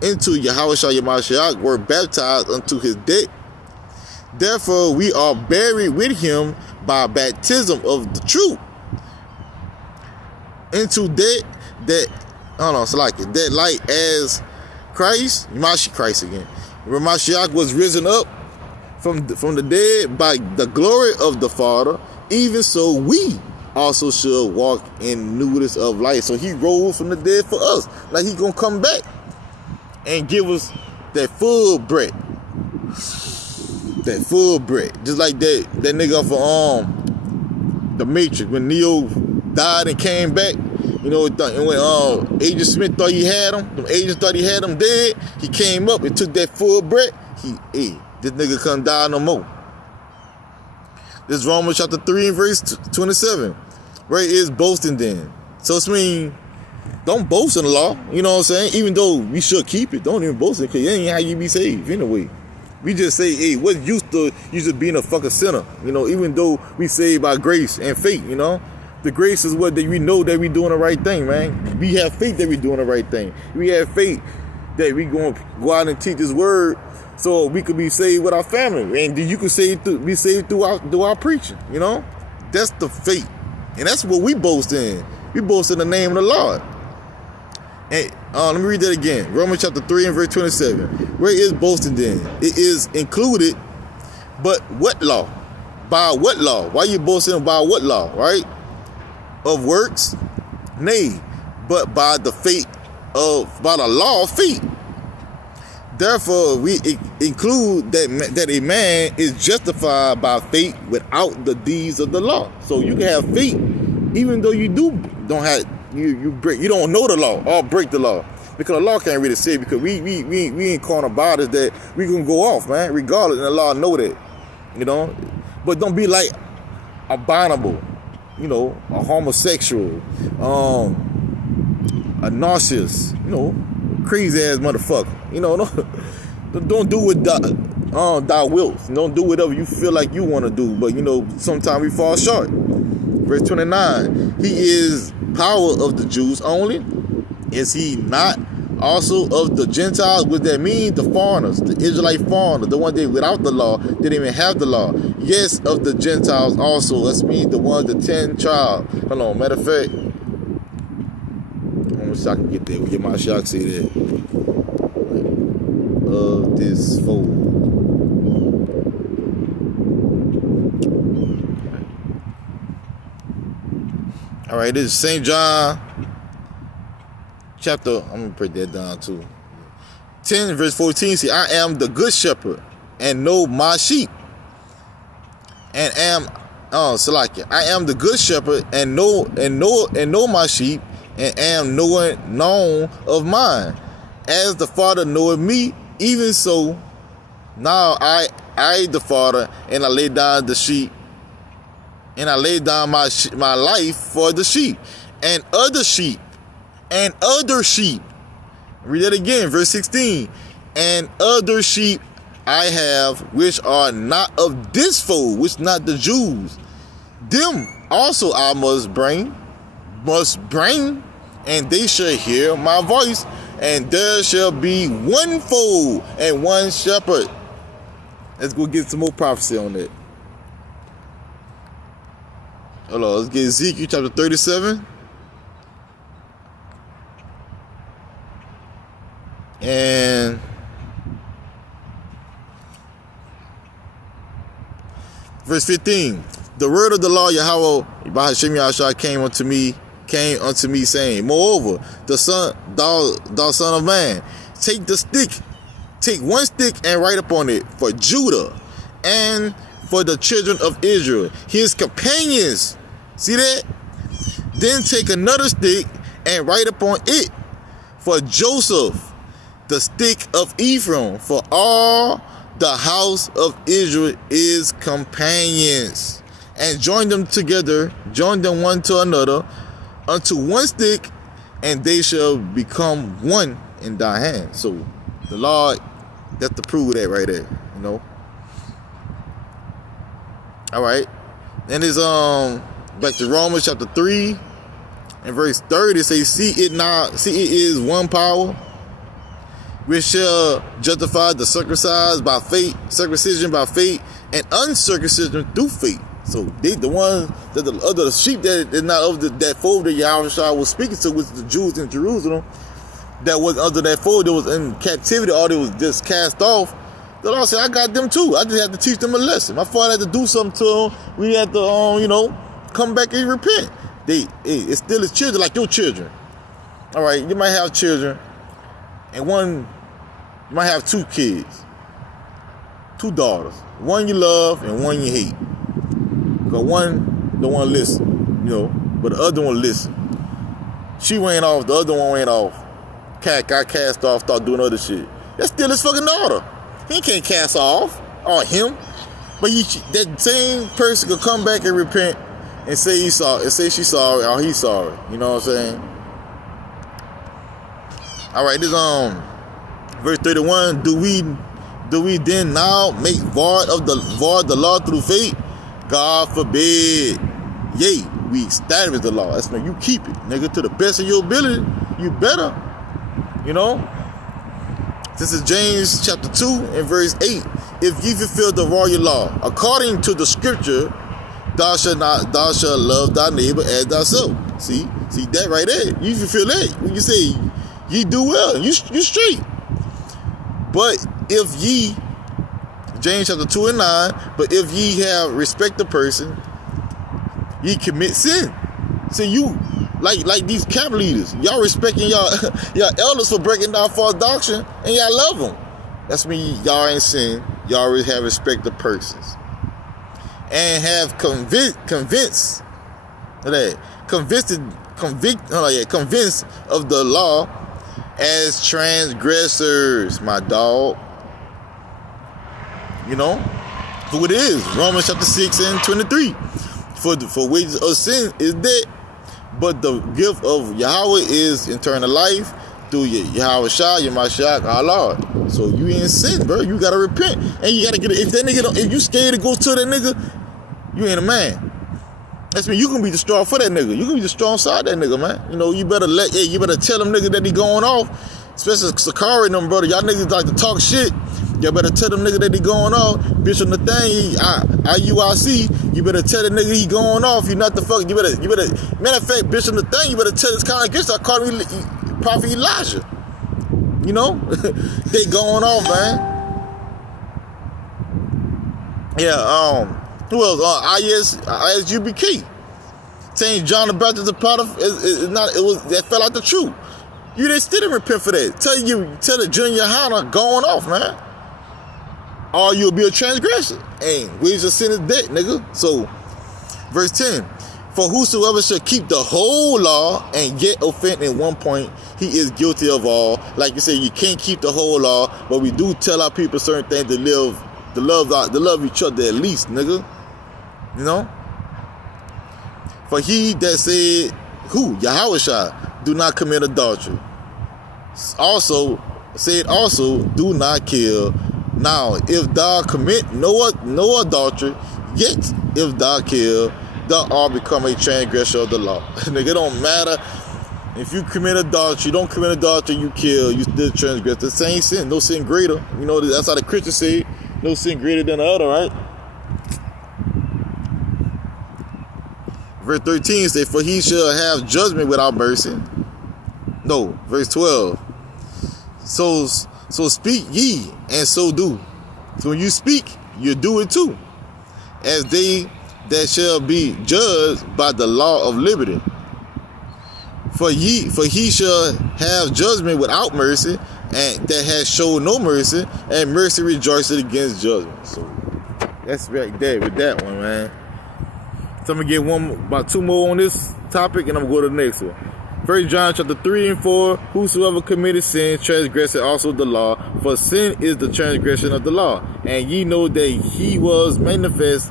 into Yahushua Yamashiach, were baptized unto his death? Therefore we are buried with him by baptism of the truth into that like as Christ again, when Mashiach was risen up from the dead by the glory of the Father, even so we also should walk in newness of life. So he rose from the dead for us. Like he gonna come back and give us that full bread. That full bread. Just like that nigga for the Matrix, when Neo died and came back, You know, and when Agent Smith thought he had him, them agents thought he had him dead, he came up and took that full breath. This nigga couldn't die no more. This is Romans chapter 3 and verse 27. Where is boasting then? So it's mean, don't boast in the law. You know what I'm saying? Even though we should keep it, don't even boast in it, because it ain't how you be saved anyway. We just say, hey, what's used to you just being a fucking sinner? You know, even though we saved by grace and faith, you know? The grace is what we know that we doing the right thing, man. We have faith that we doing the right thing. We have faith that we going to go out and teach this word so we could be saved with our family. And you can be saved through our preaching, you know? That's the faith. And that's what we boast in. We boast in the name of the Lord. And let me read that again. Romans chapter 3 and verse 27. Where is boasting then? It is included, but what law? By what law? Why you boasting by what law, right? Of works? Nay, but by the law of faith. Therefore, we include that a man is justified by faith without the deeds of the law. So you can have faith, even though you don't have you don't know the law or break the law, because the law can't really say, because we ain't calling about it that we gonna go off, man. Regardless, and the law know that, you know. But don't be like abominable, you know, a homosexual, a narcissist, you know, crazy ass motherfucker. You know, don't do what thou wilt. Don't do whatever you feel like you want to do. But you know, sometimes we fall short. Verse 29. He is power of the Jews only. Is he not also of the Gentiles? What that mean? The foreigners, the Israelite foreigners, the one that without the law didn't even have the law. Yes, of the Gentiles also. That means the ones, the 10 tribes. Hold on, matter of fact, I wish I can get there. Get my shock say that. Of this fold. All right, this is St. John chapter, I'm going to break that down too. 10 verse 14, see, I am the good shepherd and know my sheep. And am, Salakia, I am the good shepherd and know my sheep, and am known of mine. As the Father knoweth me, even so now I the Father, and I lay down the sheep, and I lay down my life for the sheep. And other sheep, read that again, verse 16. And other sheep I have, which are not of this fold, which not the Jews. Them also I must bring, and they shall hear my voice, and there shall be one fold and one shepherd. Let's go get some more prophecy on that. Hold on, let's get Ezekiel chapter 37. And verse 15. The word of the Lord Yahweh Bahashem Yahshua came unto me, saying, moreover, thou son of man, take one stick and write upon it for Judah and for the children of Israel, his companions. See that? Then take another stick and write upon it for Joseph, the stick of Ephraim, for all the house of Israel is companions. And join them one to another, unto one stick, and they shall become one in thy hand. So the Lord, that's to prove that right there, you know. All right. Then it's back to Romans chapter 3 and verse 30. It says, see it is one power, which shall justify the circumcision by faith, and uncircumcision through faith. So they, the ones that the other sheep that is not of that fold that Yahweh was speaking to, was the Jews in Jerusalem, that was under that fold, that was in captivity, or they was just cast off. The Lord said, I got them too. I just had to teach them a lesson. My father had to do something to them. We had to, come back and repent. It's still his children, like your children. All right, you might have children, and you might have two kids, two daughters. One you love and one you hate. Because one don't want to listen, but the other one listen. She went off, the other one went off. Cat got cast off, start doing other shit. That's still his fucking daughter. He can't cast her off, or him. But that same person could come back and repent and say she's sorry, or he's sorry. You know what I'm saying? All right, this verse 31. Do we then now make void the law through faith? God forbid. Yea, we establish the law. That's when you keep it, nigga, to the best of your ability. You better, you know. This is James chapter 2 and verse 8. If ye fulfill the royal law, according to the scripture, thou shalt love thy neighbor as thyself. See that right there. You fulfill that. When you say ye do well, you straight. But if ye, James chapter 2 and 9, but if ye have respect the person, ye commit sin. See, you like these camp leaders, y'all respecting y'all elders for breaking down false doctrine, and y'all love them. That's when y'all ain't sin. Y'all already have respect the persons, and have convinced of the law as transgressors, my dog. You know who it is. Romans chapter 6 and 23. For wages of sin is death, but the gift of Yahweh is eternal life through Yahweh Shah, Yamashak, our Lord. So you ain't sin, bro. You gotta repent, and you gotta get it. If you scared to go to that nigga, you ain't a man. That's mean you can be destroyed for that nigga. You can be destroyed inside that nigga, man. You know, you better tell them nigga that he going off, especially Sakari and them, brother. Y'all niggas like to talk shit. You better tell them nigga that he going off. Bishop Nathaniel, IUIC, you better tell the nigga he going off. You not the fuck. You better. Matter of fact, Bishop Nathaniel, you better tell this kind of against. I call me Prophet Elijah. You know, they going off, man. Yeah. Who else? ISUBK. Saying John the Baptist the prophet that fell out the truth. You still didn't repent for that. Tell the junior Hannah going off, man. Or you'll be a transgressor. And wages of sin is death, nigga. So, verse 10. For whosoever shall keep the whole law and yet offend in one point, he is guilty of all. Like you say, you can't keep the whole law, but we do tell our people certain things to love each other at least, nigga. You know? For he that said, Yahweh Shah, do not commit adultery. Also, do not kill. Now, if thou commit no adultery, yet if thou kill, thou art become a transgressor of the law. Nigga, it don't matter if you commit adultery, you don't commit adultery, you kill, you still transgress. The same sin, no sin greater. You know, that's how the Christians say, no sin greater than the other, right? Verse 13 says, for he shall have judgment without mercy. No, verse 12. So speak ye, and so do. So when you speak, you do it too. As they that shall be judged by the law of liberty. For he shall have judgment without mercy, and that has showed no mercy, and mercy rejoices against judgment. So that's right there with that one, man. So I'm gonna get about two more on this topic, and I'm gonna go to the next one. 1 John chapter 3 and 4, whosoever committed sin transgresseth also the law, for sin is the transgression of the law. And ye know that he was manifest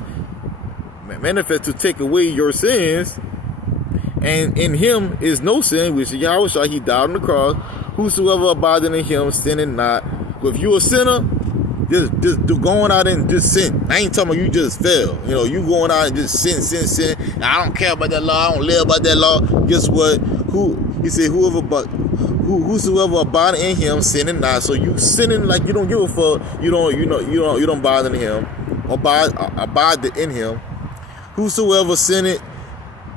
to take away your sins, and in him is no sin, which Yahweh Shah, he died on the cross. Whosoever abideth in him sinneth not. If you a sinner, just going out and just sin. I ain't talking about you just fail. You know, you going out and just sin. I don't care about that law. I don't live by that law. Guess what? He said, whosoever abide in him sinning not. So you sinning like you don't give a fuck. You don't bother in him. Abide in him. Whosoever sinned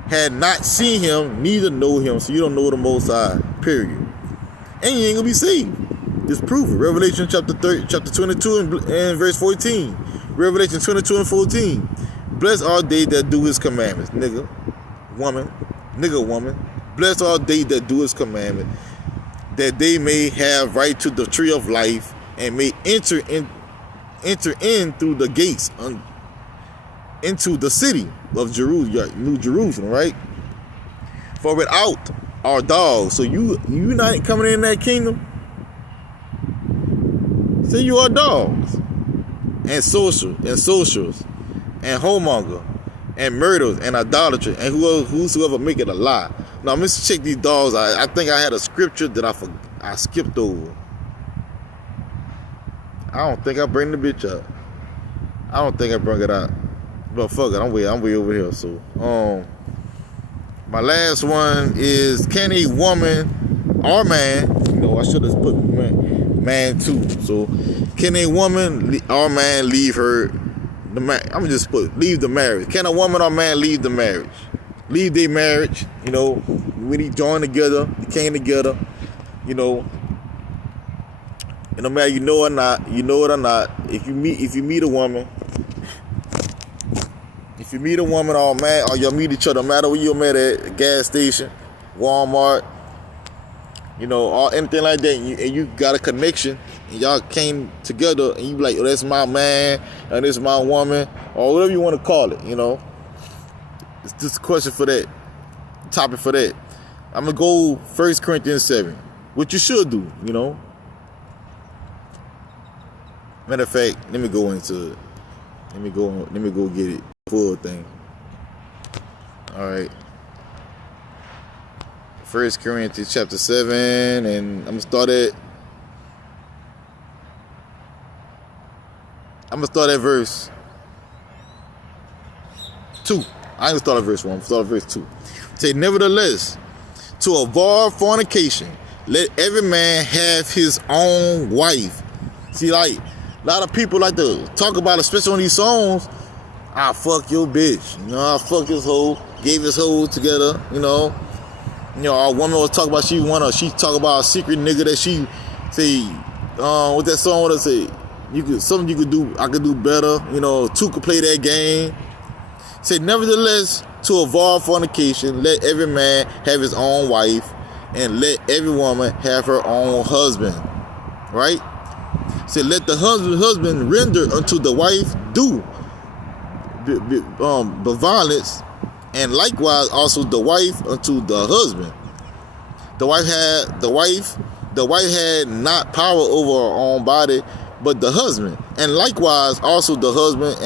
had not seen him, neither know him. So you don't know the Most High. Period. And you ain't gonna be saved. Just prove it. Revelation chapter 22 and verse 14. Revelation 22 and 14. Blessed are they that do his commandments. Nigga, woman. Blessed are they that do his commandment, that they may have right to the tree of life, and may enter in through the gates into the city of Jerusalem, New Jerusalem, right? For without are dogs. So you not coming in that kingdom? Say you are dogs. And socials, and homemonger, and murders, and idolatry, and whosoever make it a lie. Now, let's check these dogs. I think I had a scripture that I skipped over. I don't think I bring the bitch up. I don't think I bring it out. But fuck it, I'm way over here. So, my last one is, can a woman or man, I should have put man too. So, can a woman or man leave the marriage? I'm just leave the marriage. Can a woman or man leave the marriage? Leave their marriage, when they join together, they came together, and no matter you know it or not, if you meet a woman, or a man, or y'all meet each other, no matter where you met at, a gas station, Walmart, or anything like that, and you got a connection, and y'all came together, and you be like, oh, that's my man, and this is my woman, or whatever you want to call it, It's just a question for that, topic for that. I'm going to go 1 Corinthians 7, which you should do, Matter of fact, let me go into it. Let me go get it. Full thing. All right. 1 Corinthians chapter 7, and I'm going to start at verse 2. I ain't gonna start at verse 1. I'm gonna start at verse 2. Say, nevertheless, to avoid fornication, let every man have his own wife. See, like, a lot of people like to talk about, especially on these songs, I fuck your bitch. I fuck his hoe, gave his hoe together, our woman was talking about she talk about a secret nigga that she say, what that song would say, something you could do, I could do better, two could play that game. Say, nevertheless, to avoid fornication, let every man have his own wife, and let every woman have her own husband. Right? Say, let the husband render unto the wife due violence, and likewise also the wife unto the husband. The wife had not power over her own body, but the husband, and likewise also the husband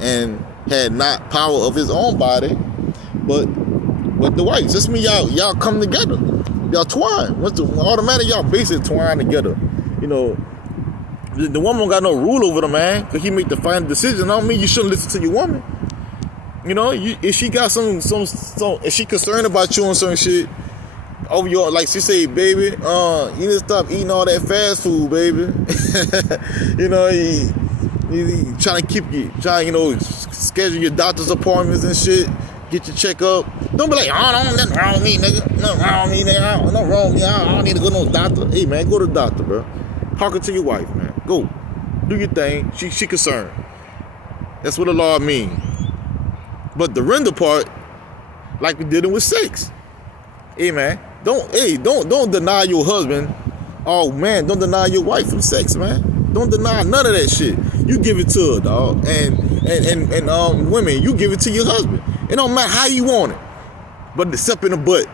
and had not power of his own body, but the wife. Just mean y'all come together, y'all twine. Automatic y'all basically twine together. The woman don't got no rule over the man, because he make the final decision. I don't mean you shouldn't listen to your woman. If she got some, if she concerned about you on certain shit, over your, like she say, baby, you need to stop eating all that fast food, baby. He trying to keep you, schedule your doctor's appointments and shit, get your checkup. Don't be like, nothing wrong with me, nigga. Nothing wrong with me, nigga. Nothing wrong with me. I don't need to go to no doctor. Hey, man, go to the doctor, bro. Talking to your wife, man. Go. Do your thing. She concerned. That's what the law means. But the render part, like we did it with sex. Hey, man. Don't deny your husband. Oh, man, don't deny your wife from sex, man. Don't deny none of that shit. You give it to her, dog. And women, you give it to your husband. It don't matter how you want it. But step in the butt.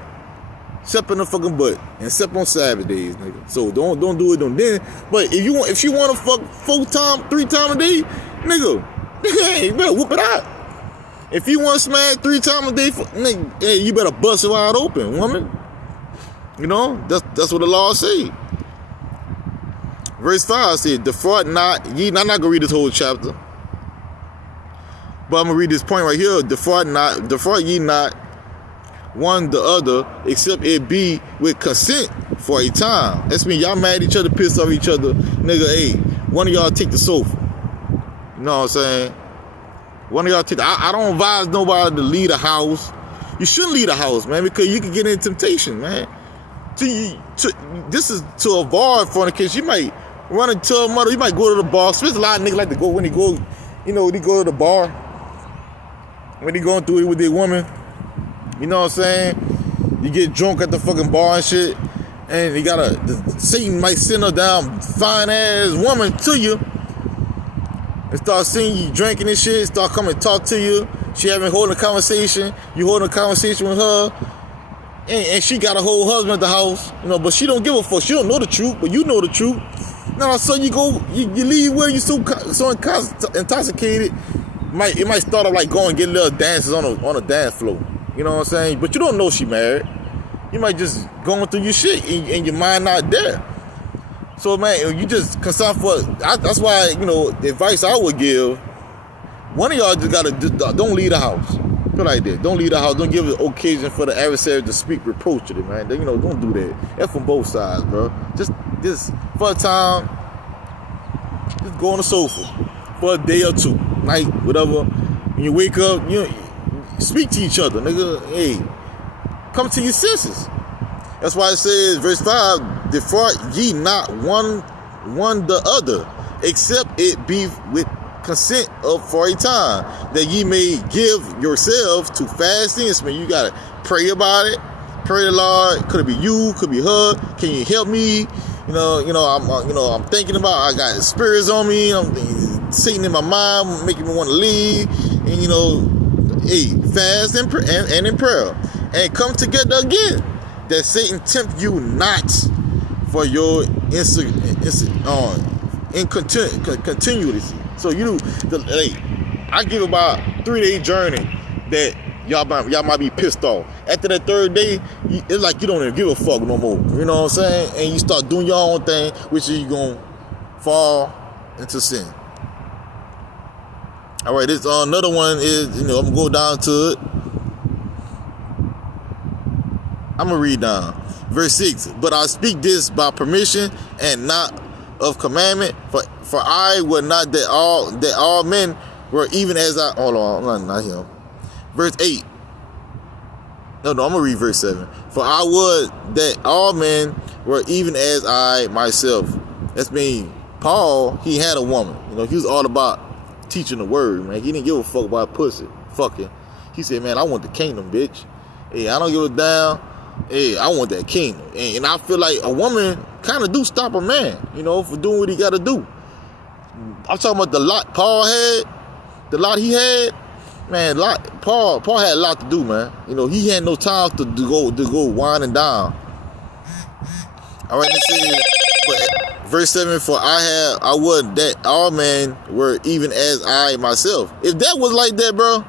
Step in the fucking butt. And step on Sabbath days, nigga. So don't do it on then. But if you want to fuck 4 times, 3 times a day, nigga, hey, you better whoop it out. If you want to smash 3 times a day, nigga, hey, you better bust it wide open, woman. That's what the law say. Verse 5 said, defraud not ye. I'm not gonna read this whole chapter, but I'm gonna read this point right here. Defraud ye not one the other, except it be with consent for a time. That's mean y'all mad at each other, pissed off each other, nigga. Hey, one of y'all take the sofa. You know what I'm saying? One of y'all take. I don't advise nobody to leave the house. You shouldn't leave the house, man, because you can get into temptation, man. This is to avoid fornication. You might run into a mother. You might go to the bar. Especially a lot of niggas like to go when they go, when they go to the bar. When they going through it with their woman. You know what I'm saying? You get drunk at the fucking bar and shit. And Satan might send her down fine ass woman to you. And start seeing you drinking and shit. Start coming to talk to you. She holding a conversation. You holding a conversation with her. and she got a whole husband at the house, you know, but she don't give a fuck. She don't know the truth, but you know the truth. Now, so you leave where you so intoxicated. It might start off like going get little dances on a dance floor. You know what I'm saying? But you don't know she married. You might just going through your shit and your mind not there. So man, you just concerned for. That's why, you know, the advice I would give. One of y'all just gotta don't leave the house. Feel like that. Don't leave the house. Don't give an occasion for the adversary to speak reproach to it, man. You know, don't do that. That's from both sides, bro. Just for a time, just go on the sofa for a day or two, night, whatever. When you wake up, you speak to each other, nigga. Hey, come to your senses. That's why it says, verse 5, defraud ye not one the other, except it be with consent of for a time, that ye may give yourselves to fasting. It's when you gotta pray about it. Pray the Lord. Could it be you? Could it be her? Can you help me? I'm thinking about. I got spirits on me. I'm Satan in my mind, making me want to leave. And hey, fast and in prayer, and come together again, that Satan tempt you not for your continuity. So I give about 3-day journey that y'all might be pissed off. After that 3rd day, it's like you don't even give a fuck no more. You know what I'm saying? And you start doing your own thing, which is you gonna fall into sin. All right, this another one is, I'm gonna go down to it. I'm gonna read down verse 6. But I speak this by permission and not of commandment, for I would not that all men were even as I. Hold on, not him. Verse 8. No, I'm gonna read verse 7. For I would that all men were even as I myself. That's mean Paul. He had a woman. He was all about teaching the word, man. He didn't give a fuck about pussy, fucking. He said, man, I want the kingdom, bitch. Hey, I don't give a damn. Hey, I want that kingdom. And I feel like a woman kind of do stop a man, for doing what he got to do. I'm talking about the lot Paul had, the lot he had. Man, Paul had a lot to do, man. He had no time to go winding down. All right, let's see. But verse 7, for I would that all men were even as I myself. If that was like that, bro,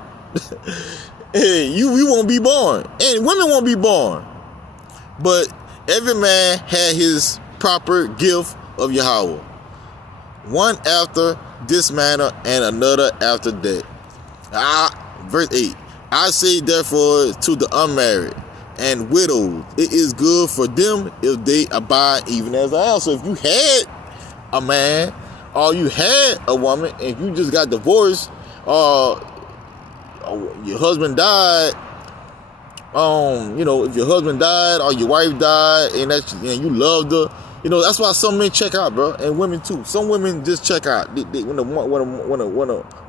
hey, we won't be born. And women won't be born. But every man had his proper gift of Yahweh. One after this manner and another after that. Verse 8. I say therefore to the unmarried and widows, it is good for them if they abide even as I am. So if you had a man or you had a woman and you just got divorced or your husband died, if your husband died or your wife died and you loved her, that's why some men check out, bro, and women too. Some women just check out. When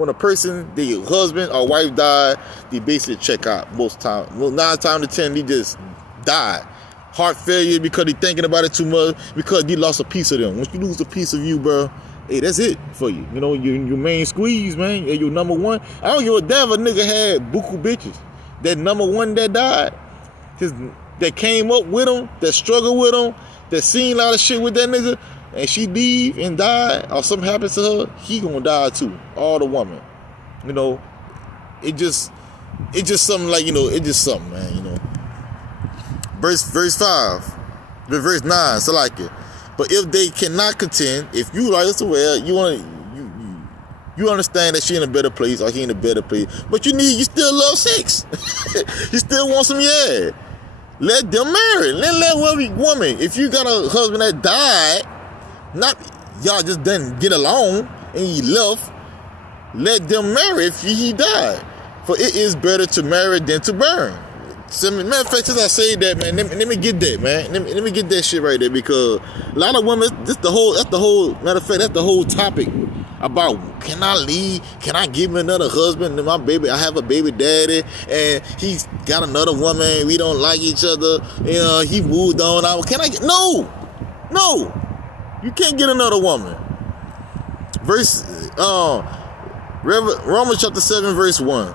a person, their husband or wife died, they basically check out most times. Well, 9 times out of 10, they just died. Heart failure because they thinking about it too much, because they lost a piece of them. Once you lose a piece of you, bro, hey, that's it for you. Your main squeeze, man. Your number one. I don't give a damn if a nigga had buku bitches. That number one that died, that came up with him, that struggled with him, that seen a lot of shit with that nigga, and she leave and die, or something happens to her, he gonna die too. All the woman. It just something like, it just something, man, Verse 5, verse 9, so like it. But if they cannot contend, if you like us, well, you understand that she in a better place or he in a better place, but you still love sex. You still want some Let them marry. Let woman. If you got a husband that died, not y'all just didn't get along and you left, let them marry if he died. For it is better to marry than to burn. So, matter of fact, since I say that, man, let me get that, man. Let me get that shit right there, because a lot of women, that's the whole topic about, can I leave? Can I give me another husband? And my baby, I have a baby daddy, and he's got another woman. We don't like each other. He moved on. Can I get? No, you can't get another woman. Romans chapter 7, verse 1.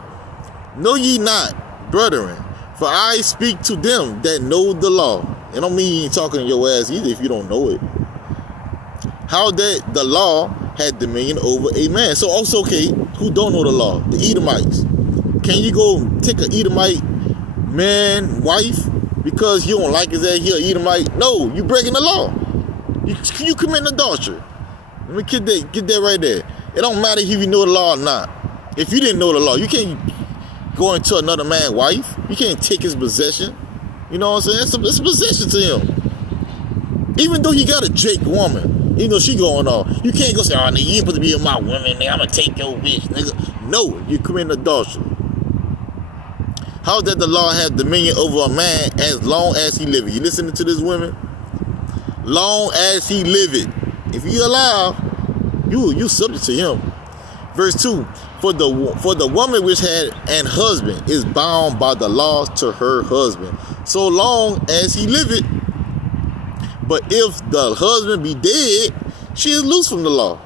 Know ye not, brethren, For I speak to them that know the law. It don't mean you ain't talking to your ass either if you don't know it. How that the law had dominion over a man. So also, okay, who don't know the law? The Edomites. Can you go take an Edomite man, wife, because you don't like his ass, he an Edomite? No, you breaking the law. You committing adultery. Let me get that right there. It don't matter if you know the law or not. If you didn't know the law, you can't go into another man's wife. You can't take his possession. You know what I'm saying? It's a possession to him. Even though he got a Jake woman, even though she going on, you can't go say, oh, nigga, you ain't supposed to be with my woman, nigga. I'm going to take your bitch, nigga. No, you're committing adultery. How that the law have dominion over a man as long as he liveth? You listening to this, women? Long as he liveth. If you alive, you subject to him. Verse 2, for the woman which had an husband is bound by the law to her husband, so long as he liveth. But if the husband be dead, she is loose from the law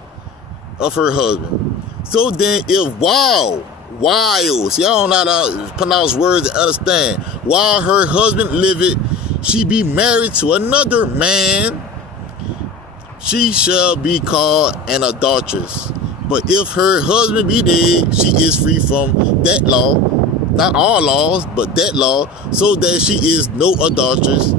of her husband. So then if while, see, I don't know how to pronounce words and understand, while her husband liveth, she be married to another man, she shall be called an adulteress. But if her husband be dead, she is free from that law, not all laws, but that law, so that she is no adulteress,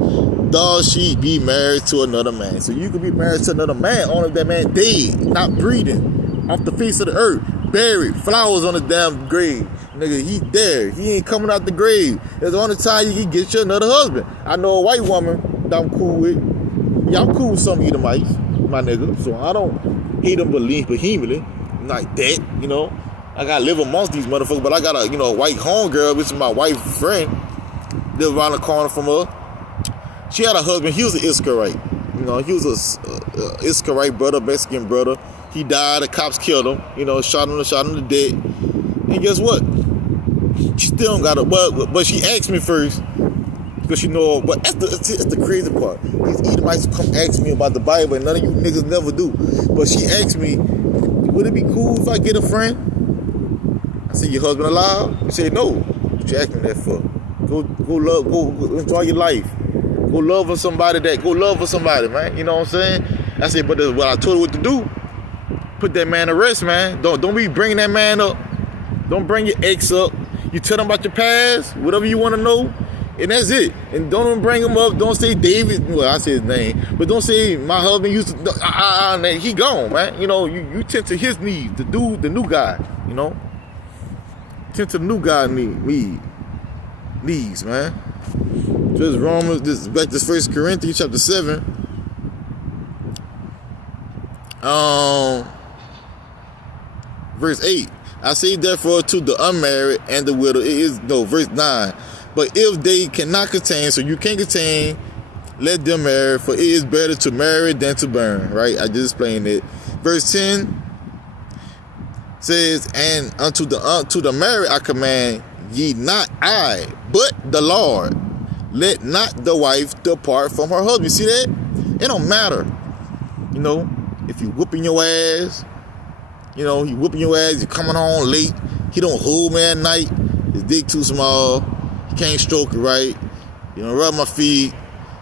though she be married to another man. So you could be married to another man, only if that man dead, not breathing, off the face of the earth, buried, flowers on the damn grave. Nigga, he there. He ain't coming out the grave. That's the only time you can get you another husband. I know a white woman that I'm cool with. Yeah, I'm cool with some Edomites, my nigga. So I don't hate them vehemently. Like that, you know. I gotta live amongst these motherfuckers, but I got a white homegirl, which is my white friend, live around the corner from her. She had a husband, he was an Iscarite. You know, he was a Iscarite brother, Mexican brother. He died, the cops killed him, shot him to death. And guess what? She still don't got a, but she asked me first, because she know, but that's the crazy part. These Edomites come ask me about the Bible, and none of you niggas never do. But she asked me, would it be cool if I get a friend? I said, your husband alive? She said, no. What you asking me that for? Go enjoy your life. Go love with somebody, man. You know what I'm saying? I said, but what I told her what to do, put that man to rest, man. Don't be bringing that man up. Don't bring your ex up. You tell them about your past, whatever you want to know, and that's it. And don't even bring him up. Don't say David. Well, I say his name, but don't say my husband used to. He gone, man. You tend to his needs. The new guy. Tend to the new guy needs, man. Just Romans. Back to 1 Corinthians chapter 7. Verse 8. I say therefore to the unmarried and the widow, verse 9. But if they cannot contain, so you can't contain, let them marry, for it is better to marry than to burn. Right? I just explained it. Verse 10 says, and unto the married I command ye not I, but the Lord. Let not the wife depart from her husband. You see that? It don't matter. If you whooping your ass, he whooping your ass, you coming home late, he don't hold me at night, his dick too small, he can't stroke it right, rub my feet,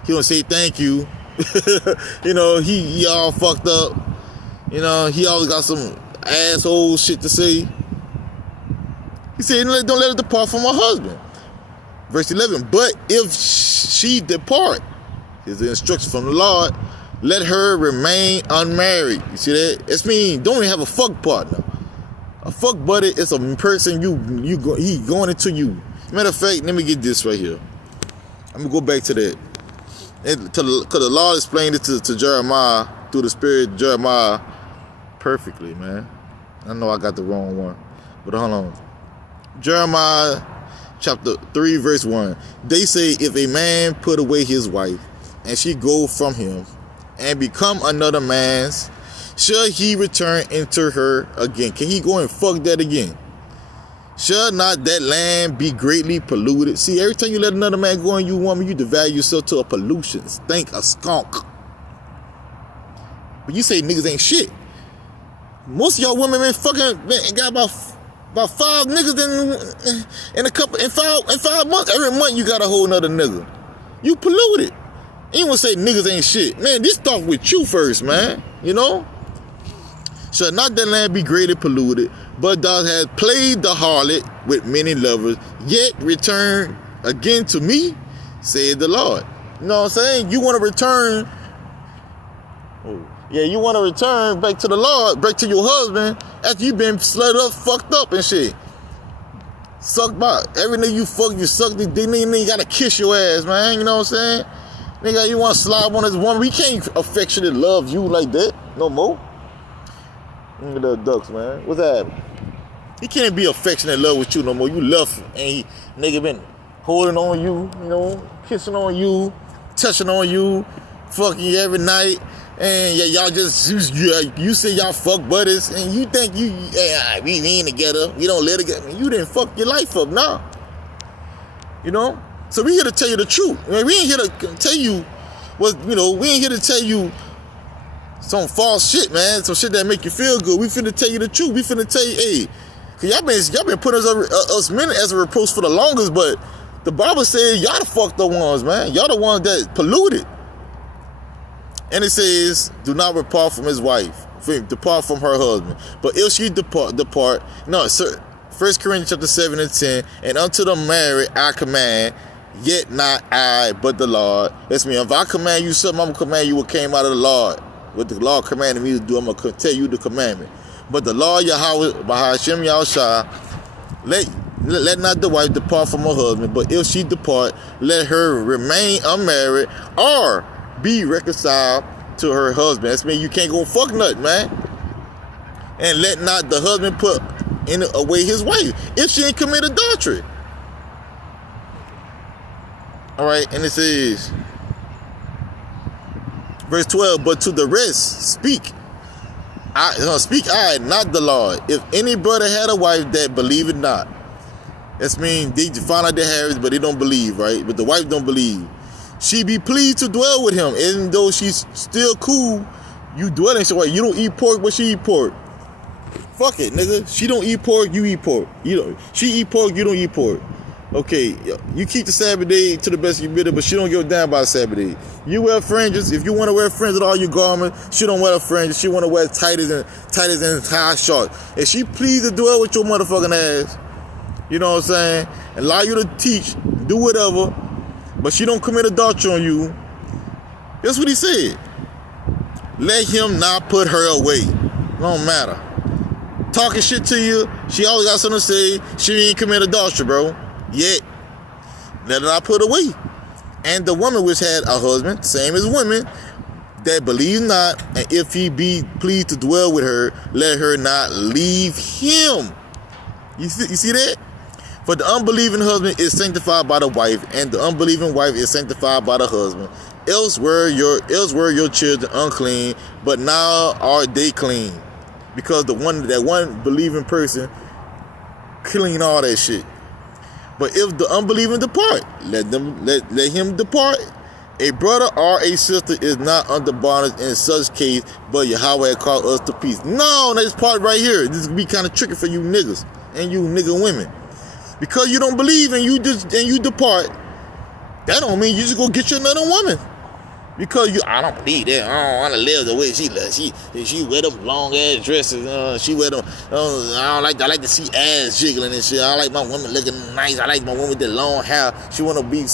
he don't say thank you, he all fucked up, he always got some asshole shit to say. He said, don't let her depart from her husband. Verse 11, but if she depart, is the instruction from the Lord, let her remain unmarried. You see that? It's mean don't even have a fuck partner. A fuck buddy is a person he going into you. Matter of fact, let me get this right here. I'm gonna go back to that. Because the Lord explained it to Jeremiah through the spirit of Jeremiah perfectly, man. I know I got the wrong one, but hold on. Jeremiah chapter 3 verse 1. They say if a man put away his wife and she go from him and become another man's, shall he return into her again? Can he go and fuck that again? Shall not that land be greatly polluted? See, every time you let another man go on you, woman, you devalue yourself to a pollution, stink, a skunk. But you say niggas ain't shit. Most of y'all women, man, fucking got about About 5 niggas in 5 months. Every month you got a whole nother nigga. You polluted. You want to say niggas ain't shit. Man, this start with you first, man. You know? Shall not that land be greatly polluted, but thou hast played the harlot with many lovers, yet return again to me, said the Lord. You know what I'm saying? You want to return. Yeah, you want to return back to the Lord, back to your husband, after you been slutted up, fucked up and shit. Sucked by. Every nigga you fuck, you suck the dick, nigga, you gotta kiss your ass, man. You know what I'm saying? Nigga, you want to slob on this woman. We can't affectionately love you like that no more. Look at the ducks, man. What's that? He can't be affectionate in love with you no more. You love him, and nigga been holding on you, you know, kissing on you, touching on you, fucking you every night, and yeah, y'all just you say y'all fuck buddies, and you think we ain't together, we don't live together. You didn't fuck your life up now, you know. So we here to tell you the truth. I mean, we ain't here to tell you what, you know. We ain't here to tell you some false shit, man. Some shit that make you feel good. We finna tell you the truth. We finna tell you, hey, cause y'all been putting us men as a reproach for the longest, but the Bible says y'all the fucked up ones, man. Y'all the ones that polluted. And it says, do not depart from his wife, depart from her husband. But if she depart, no, sir. 1 Corinthians chapter 7 and 10, and unto the married I command, yet not I, but the Lord. That's me. If I command you something, I'm going to command you what came out of the Lord. What the Lord commanded me to do, I'm going to tell you the commandment. But the Lord Yahweh, Bahashem Yahushua, let not the wife depart from her husband, but if she depart, let her remain unmarried or be reconciled to her husband. That's mean you can't go fuck nothing, man. And let not the husband put away his wife if she ain't commit adultery. All right, and it says, verse 12, but to the rest speak I, not the Lord. If any brother had a wife that believeth not, that's mean they find out they have it, but they don't believe, right? But the wife don't believe. She be pleased to dwell with him, even though she's still cool. You dwell in so you don't eat pork, but she eat pork. Fuck it, nigga. She don't eat pork, you eat pork. She eat pork, you don't eat pork. Okay, you keep the Sabbath day to the best of your ability, but she don't give a damn about the Sabbath day. You wear fringes. If you want to wear fringes with all your garments, she don't wear fringes. She want to wear tighties and high shorts. If she pleased to dwell with your motherfucking ass, you know what I'm saying, and allow you to teach, do whatever, but she don't commit adultery on you, that's what he said. Let him not put her away. Don't matter. Talking shit to you, she always got something to say. She ain't commit adultery, bro. Yet, let her not put away. And the woman which had a husband, same as women, that believe not, and if he be pleased to dwell with her, let her not leave him. You see that? For the unbelieving husband is sanctified by the wife, and the unbelieving wife is sanctified by the husband. Else were your children unclean, but now are they clean. Because that one believing person clean all that shit. But if the unbelieving depart, let him depart. A brother or a sister is not under bondage in such case, but Yahweh called us to peace. No, this part right here, this is gonna be kind of tricky for you niggas and you nigga women. Because you don't believe and you depart, that don't mean you just go get you another woman. Because I don't believe that. I don't want to live the way she lives. She wear them long ass dresses. She wear them. I like to see ass jiggling and shit. I like my woman looking nice. I like my woman with the long hair. She wanna wear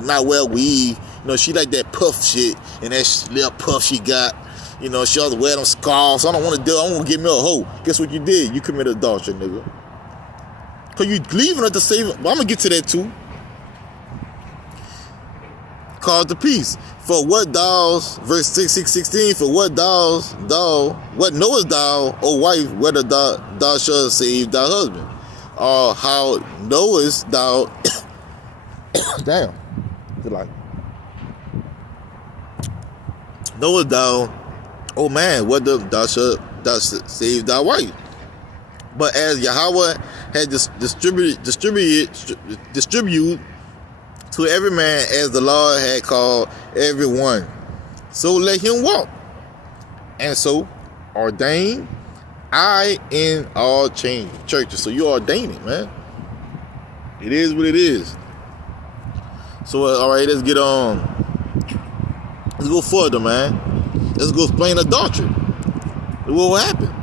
not wear weave. You know, she like that puff shit and that little puff she got. You know, she always wear them scarves. I don't want to do. I want to get me a hoe. Guess what you did? You committed adultery, nigga. Cause you leaving her to save. Well, I'm gonna get to that too. Called to peace. For what verse 16, for what what knowest thou, O wife, whether thou shalt save thy husband? Or how knowest thou, damn, knowest thou, O man, whether thou shalt save thy wife? But as Yahweh had distributed to every man as the Lord had called everyone, so let him walk, and so ordain I in all churches. So you ordain it, man. It is what it is. So all right, let's get on. Let's go further, man. Let's go explain adultery. What will happen?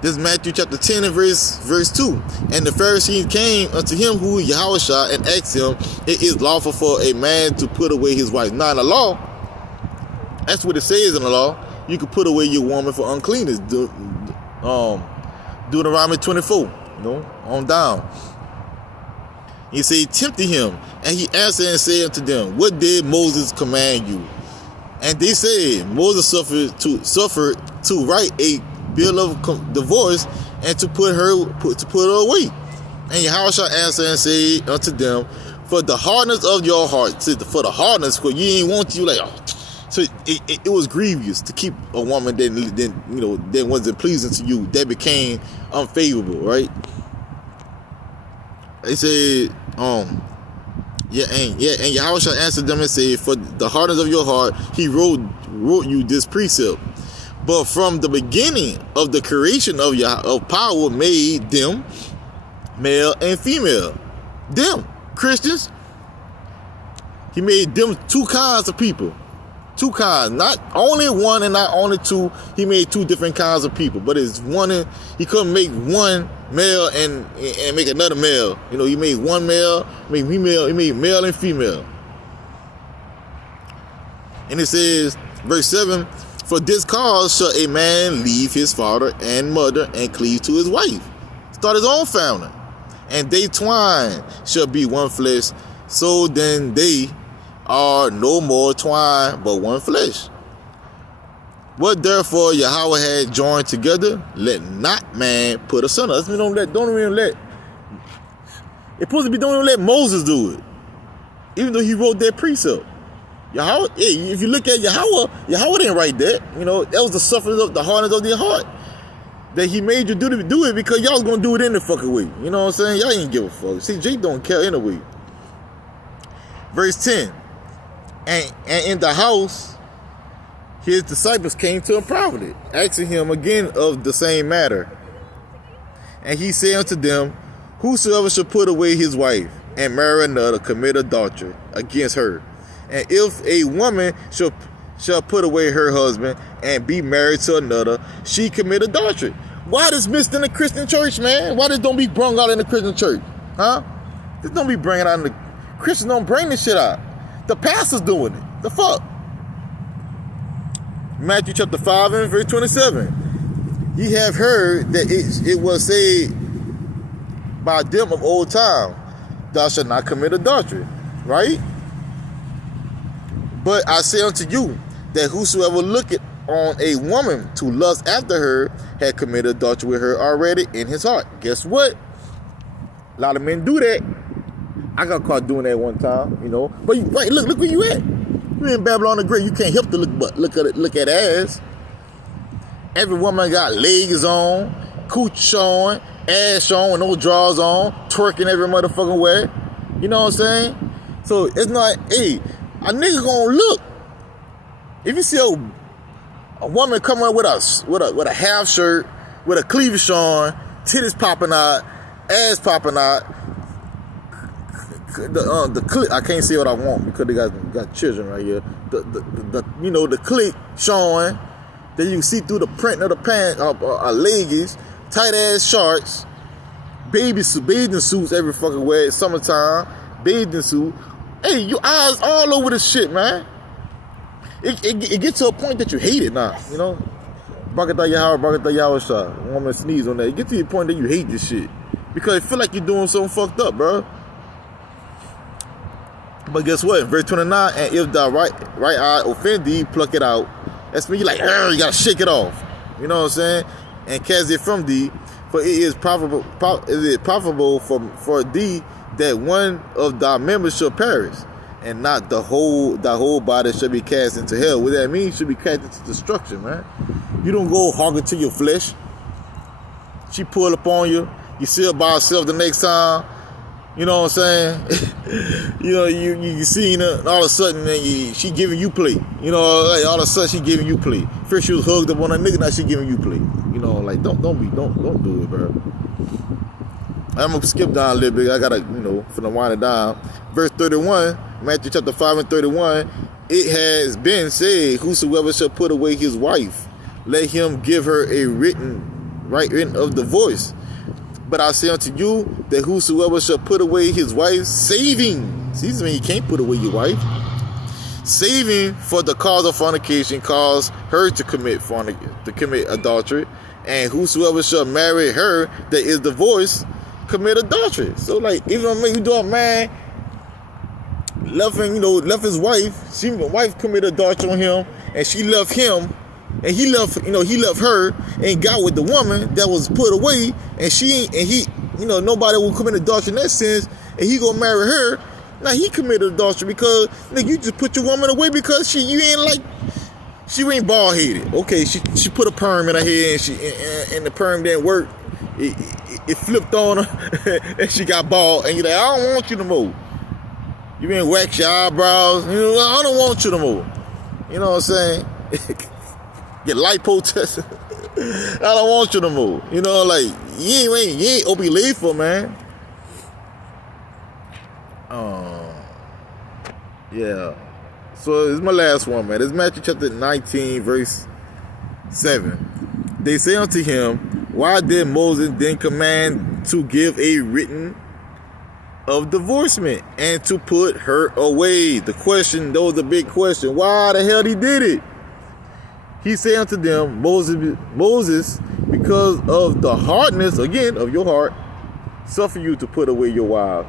This is Matthew chapter 10 and verse 2. And the Pharisees came unto him who is Yahushua and asked him, it is lawful for a man to put away his wife. Now in the law, that's what it says in the law. You can put away your woman for uncleanness. Deuteronomy 24, on down. He said, he tempted him, and he answered and said unto them, what did Moses command you? And they said, Moses suffered to write a bill of divorce and to put her away. And Yahushua answered and said unto them, for the hardness of your heart, for the hardness, because you ain't want you like, so it was grievous to keep a woman that wasn't pleasing to you, that became unfavorable, right? They said, and Yahushua answered them and said, for the hardness of your heart, he wrote you this precept. But from the beginning of the creation of power made them male and female. Them, Christians. He made them two kinds of people. Two kinds. Not only one and not only two. He made two different kinds of people. But it's one. He couldn't make one male and make another male. He made one male, made female. He made male and female. And it says, verse 7, for this cause shall a man leave his father and mother and cleave to his wife, start his own family, and they twine shall be one flesh. So then they are no more twine, but one flesh. What therefore Yahweh had joined together, let not man put asunder. Don't even let. It's supposed to be, don't even let Moses do it, even though he wrote that precept. Yahweh, if you look at Yahweh didn't write that. That was the suffering of the hardness of their heart. That he made you do it because y'all was going to do it in the fucking way. You know what I'm saying? Y'all ain't give a fuck. See, Jake don't care anyway. Verse 10. And in the house, his disciples came to him privately, asking him again of the same matter. And he said unto them, whosoever shall put away his wife and marry another, commit adultery against her. And if a woman shall put away her husband and be married to another, she commit adultery. Why this missed in the Christian church, man? Why this don't be brung out in the Christian church? Huh? This don't be bringing out in the Christians don't bring this shit out. The pastor's doing it. The fuck? Matthew chapter 5 and verse 27. Ye have heard that it was said by them of old time, thou shalt not commit adultery. Right? But I say unto you that whosoever looketh on a woman to lust after her had committed adultery with her already in his heart. Guess what? A lot of men do that. I got caught doing that one time, But right, look where you at. You in Babylon the Great. You can't help to look at ass. Every woman got legs on, cooch showing, ass showing, no drawers on, twerking every motherfucking way. You know what I'm saying? So it's not, a nigga gonna look. If you see a woman coming up with a half shirt, with a cleavage showing, titties popping out, ass popping out, the clip, I can't say what I want because they got children right here. The clip showing, that you can see through the print of the pants, leggings, tight ass shorts, bathing suits every fucking way, summertime, bathing suit. Hey, your eyes all over this shit, man. It gets to a point that you hate it now, Barakatah Yahweh, woman sneeze on that. It gets to the point that you hate this shit because it feel like you're doing something fucked up, bro. But guess what? In verse 29, and if thy right eye offend thee, pluck it out. That's when you like, you gotta shake it off. You know what I'm saying? And cast it from thee, for it is profitable for thee that one of thy members shall perish, and not thy whole body shall be cast into hell. What that means, should be cast into destruction, man. You don't go hogging to your flesh. She pull up on you. You see her by herself the next time. You know what I'm saying? you seen her, and all of a sudden she giving you play. All of a sudden she giving you play. First she was hugged up on a nigga, now she giving you play. like don't do it, bro. I'm gonna skip down a little bit. I gotta, finna wind it down. Verse 31, Matthew chapter 5 and 31. It has been said, whosoever shall put away his wife, let him give her a written of divorce. But I say unto you that whosoever shall put away his wife, saving. See, this means you can't put away your wife. Saving for the cause of fornication, cause her to commit adultery, and whosoever shall marry her that is divorced, commit adultery. So, like, even when you do a man left his wife, the wife committed adultery on him, and she left him, and he left her and got with the woman that was put away, and nobody will commit adultery in that sense, and he gonna marry her. Now he committed adultery because you just put your woman away because she ain't bald headed. Okay, she put a perm in her head and the perm didn't work. It flipped on her and she got bald, and you're like, I don't want you no more. You been wax your eyebrows. I don't want you no more. You know what I'm saying? Get lipo tested. I don't want you no more. Like you ain't Opie Lethal, man. Yeah. So this is my last one, man. This is Matthew chapter 19, verse 7. They say unto him, why did Moses then command to give a written of divorcement and to put her away? The question, that was the big question. Why the hell he did it? He said unto them, Moses, because of the hardness, again, of your heart, suffer you to put away your wife.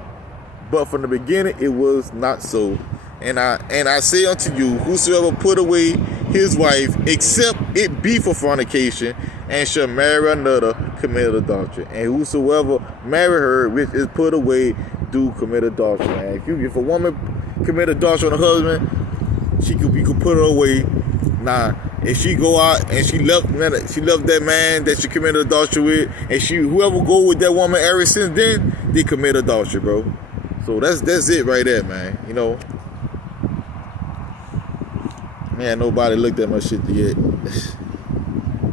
But from the beginning it was not so. And I say unto you, whosoever put away his wife, except it be for fornication, and shall marry another, commit adultery. And whosoever marry her, which is put away, do commit adultery. And if a woman commit adultery on her husband, you could put her away. Now, if she go out and she left that man that she committed adultery with, and whoever go with that woman ever since then, they commit adultery, bro. So that's it right there, man. Man, nobody looked at my shit yet.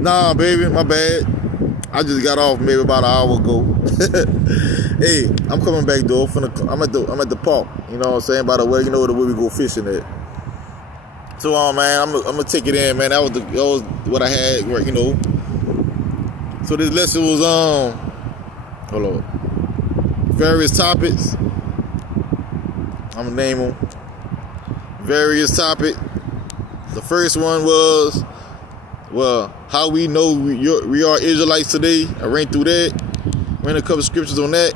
Nah, baby, my bad. I just got off maybe about an hour ago. Hey, I'm coming back though. I'm at the park. You know what I'm saying? By the way, where we go fishing at. So, man, I'm gonna take it in, man. That was what I had, So this lesson was hold on. Various topics. I'm gonna name them. Various topic. The first one was, how we know we are Israelites today. I ran through that. Ran a couple scriptures on that.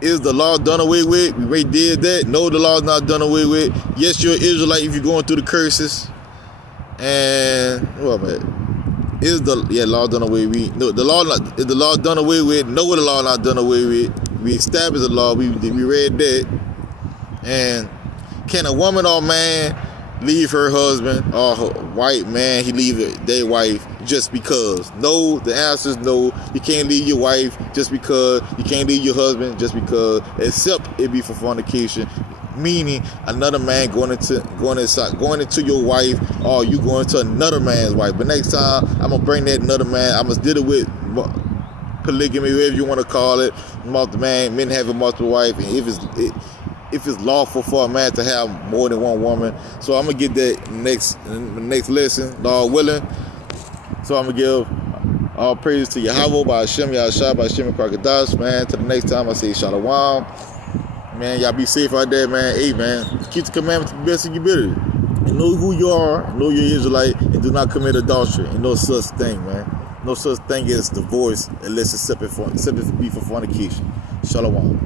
Is the law done away with? We already did that. No, the law is not done away with. Yes, you're an Israelite if you're going through the curses. And what man? Is the law done away with? No, is the law done away with? No, the law not done away with. We established the law. We read that. And can a woman or man leave her husband or her white man, he leave their wife just because? No, the answer is no. You can't leave your wife just because. You can't leave your husband just because, except it be for fornication, meaning another man going into your wife, or you going to another man's wife. But next time I'm gonna bring that another man. I must deal it with polygamy, whatever you want to call it. Men having multiple wives, and if it's lawful for a man to have more than one woman. So I'm going to get that next lesson, Lord willing. So I'm going to give all praise to Yahweh, by Hashem, Yahshua, by Hashem, and Krakadosh, man. Till the next time, I say Shalom. Man, y'all be safe out there, man. Hey, man, keep the commandments to the best of your ability. And know who you are, know you're Israelite, and do not commit adultery. And no such thing, man. No such thing as divorce unless it's separate be for fornication. Shalom.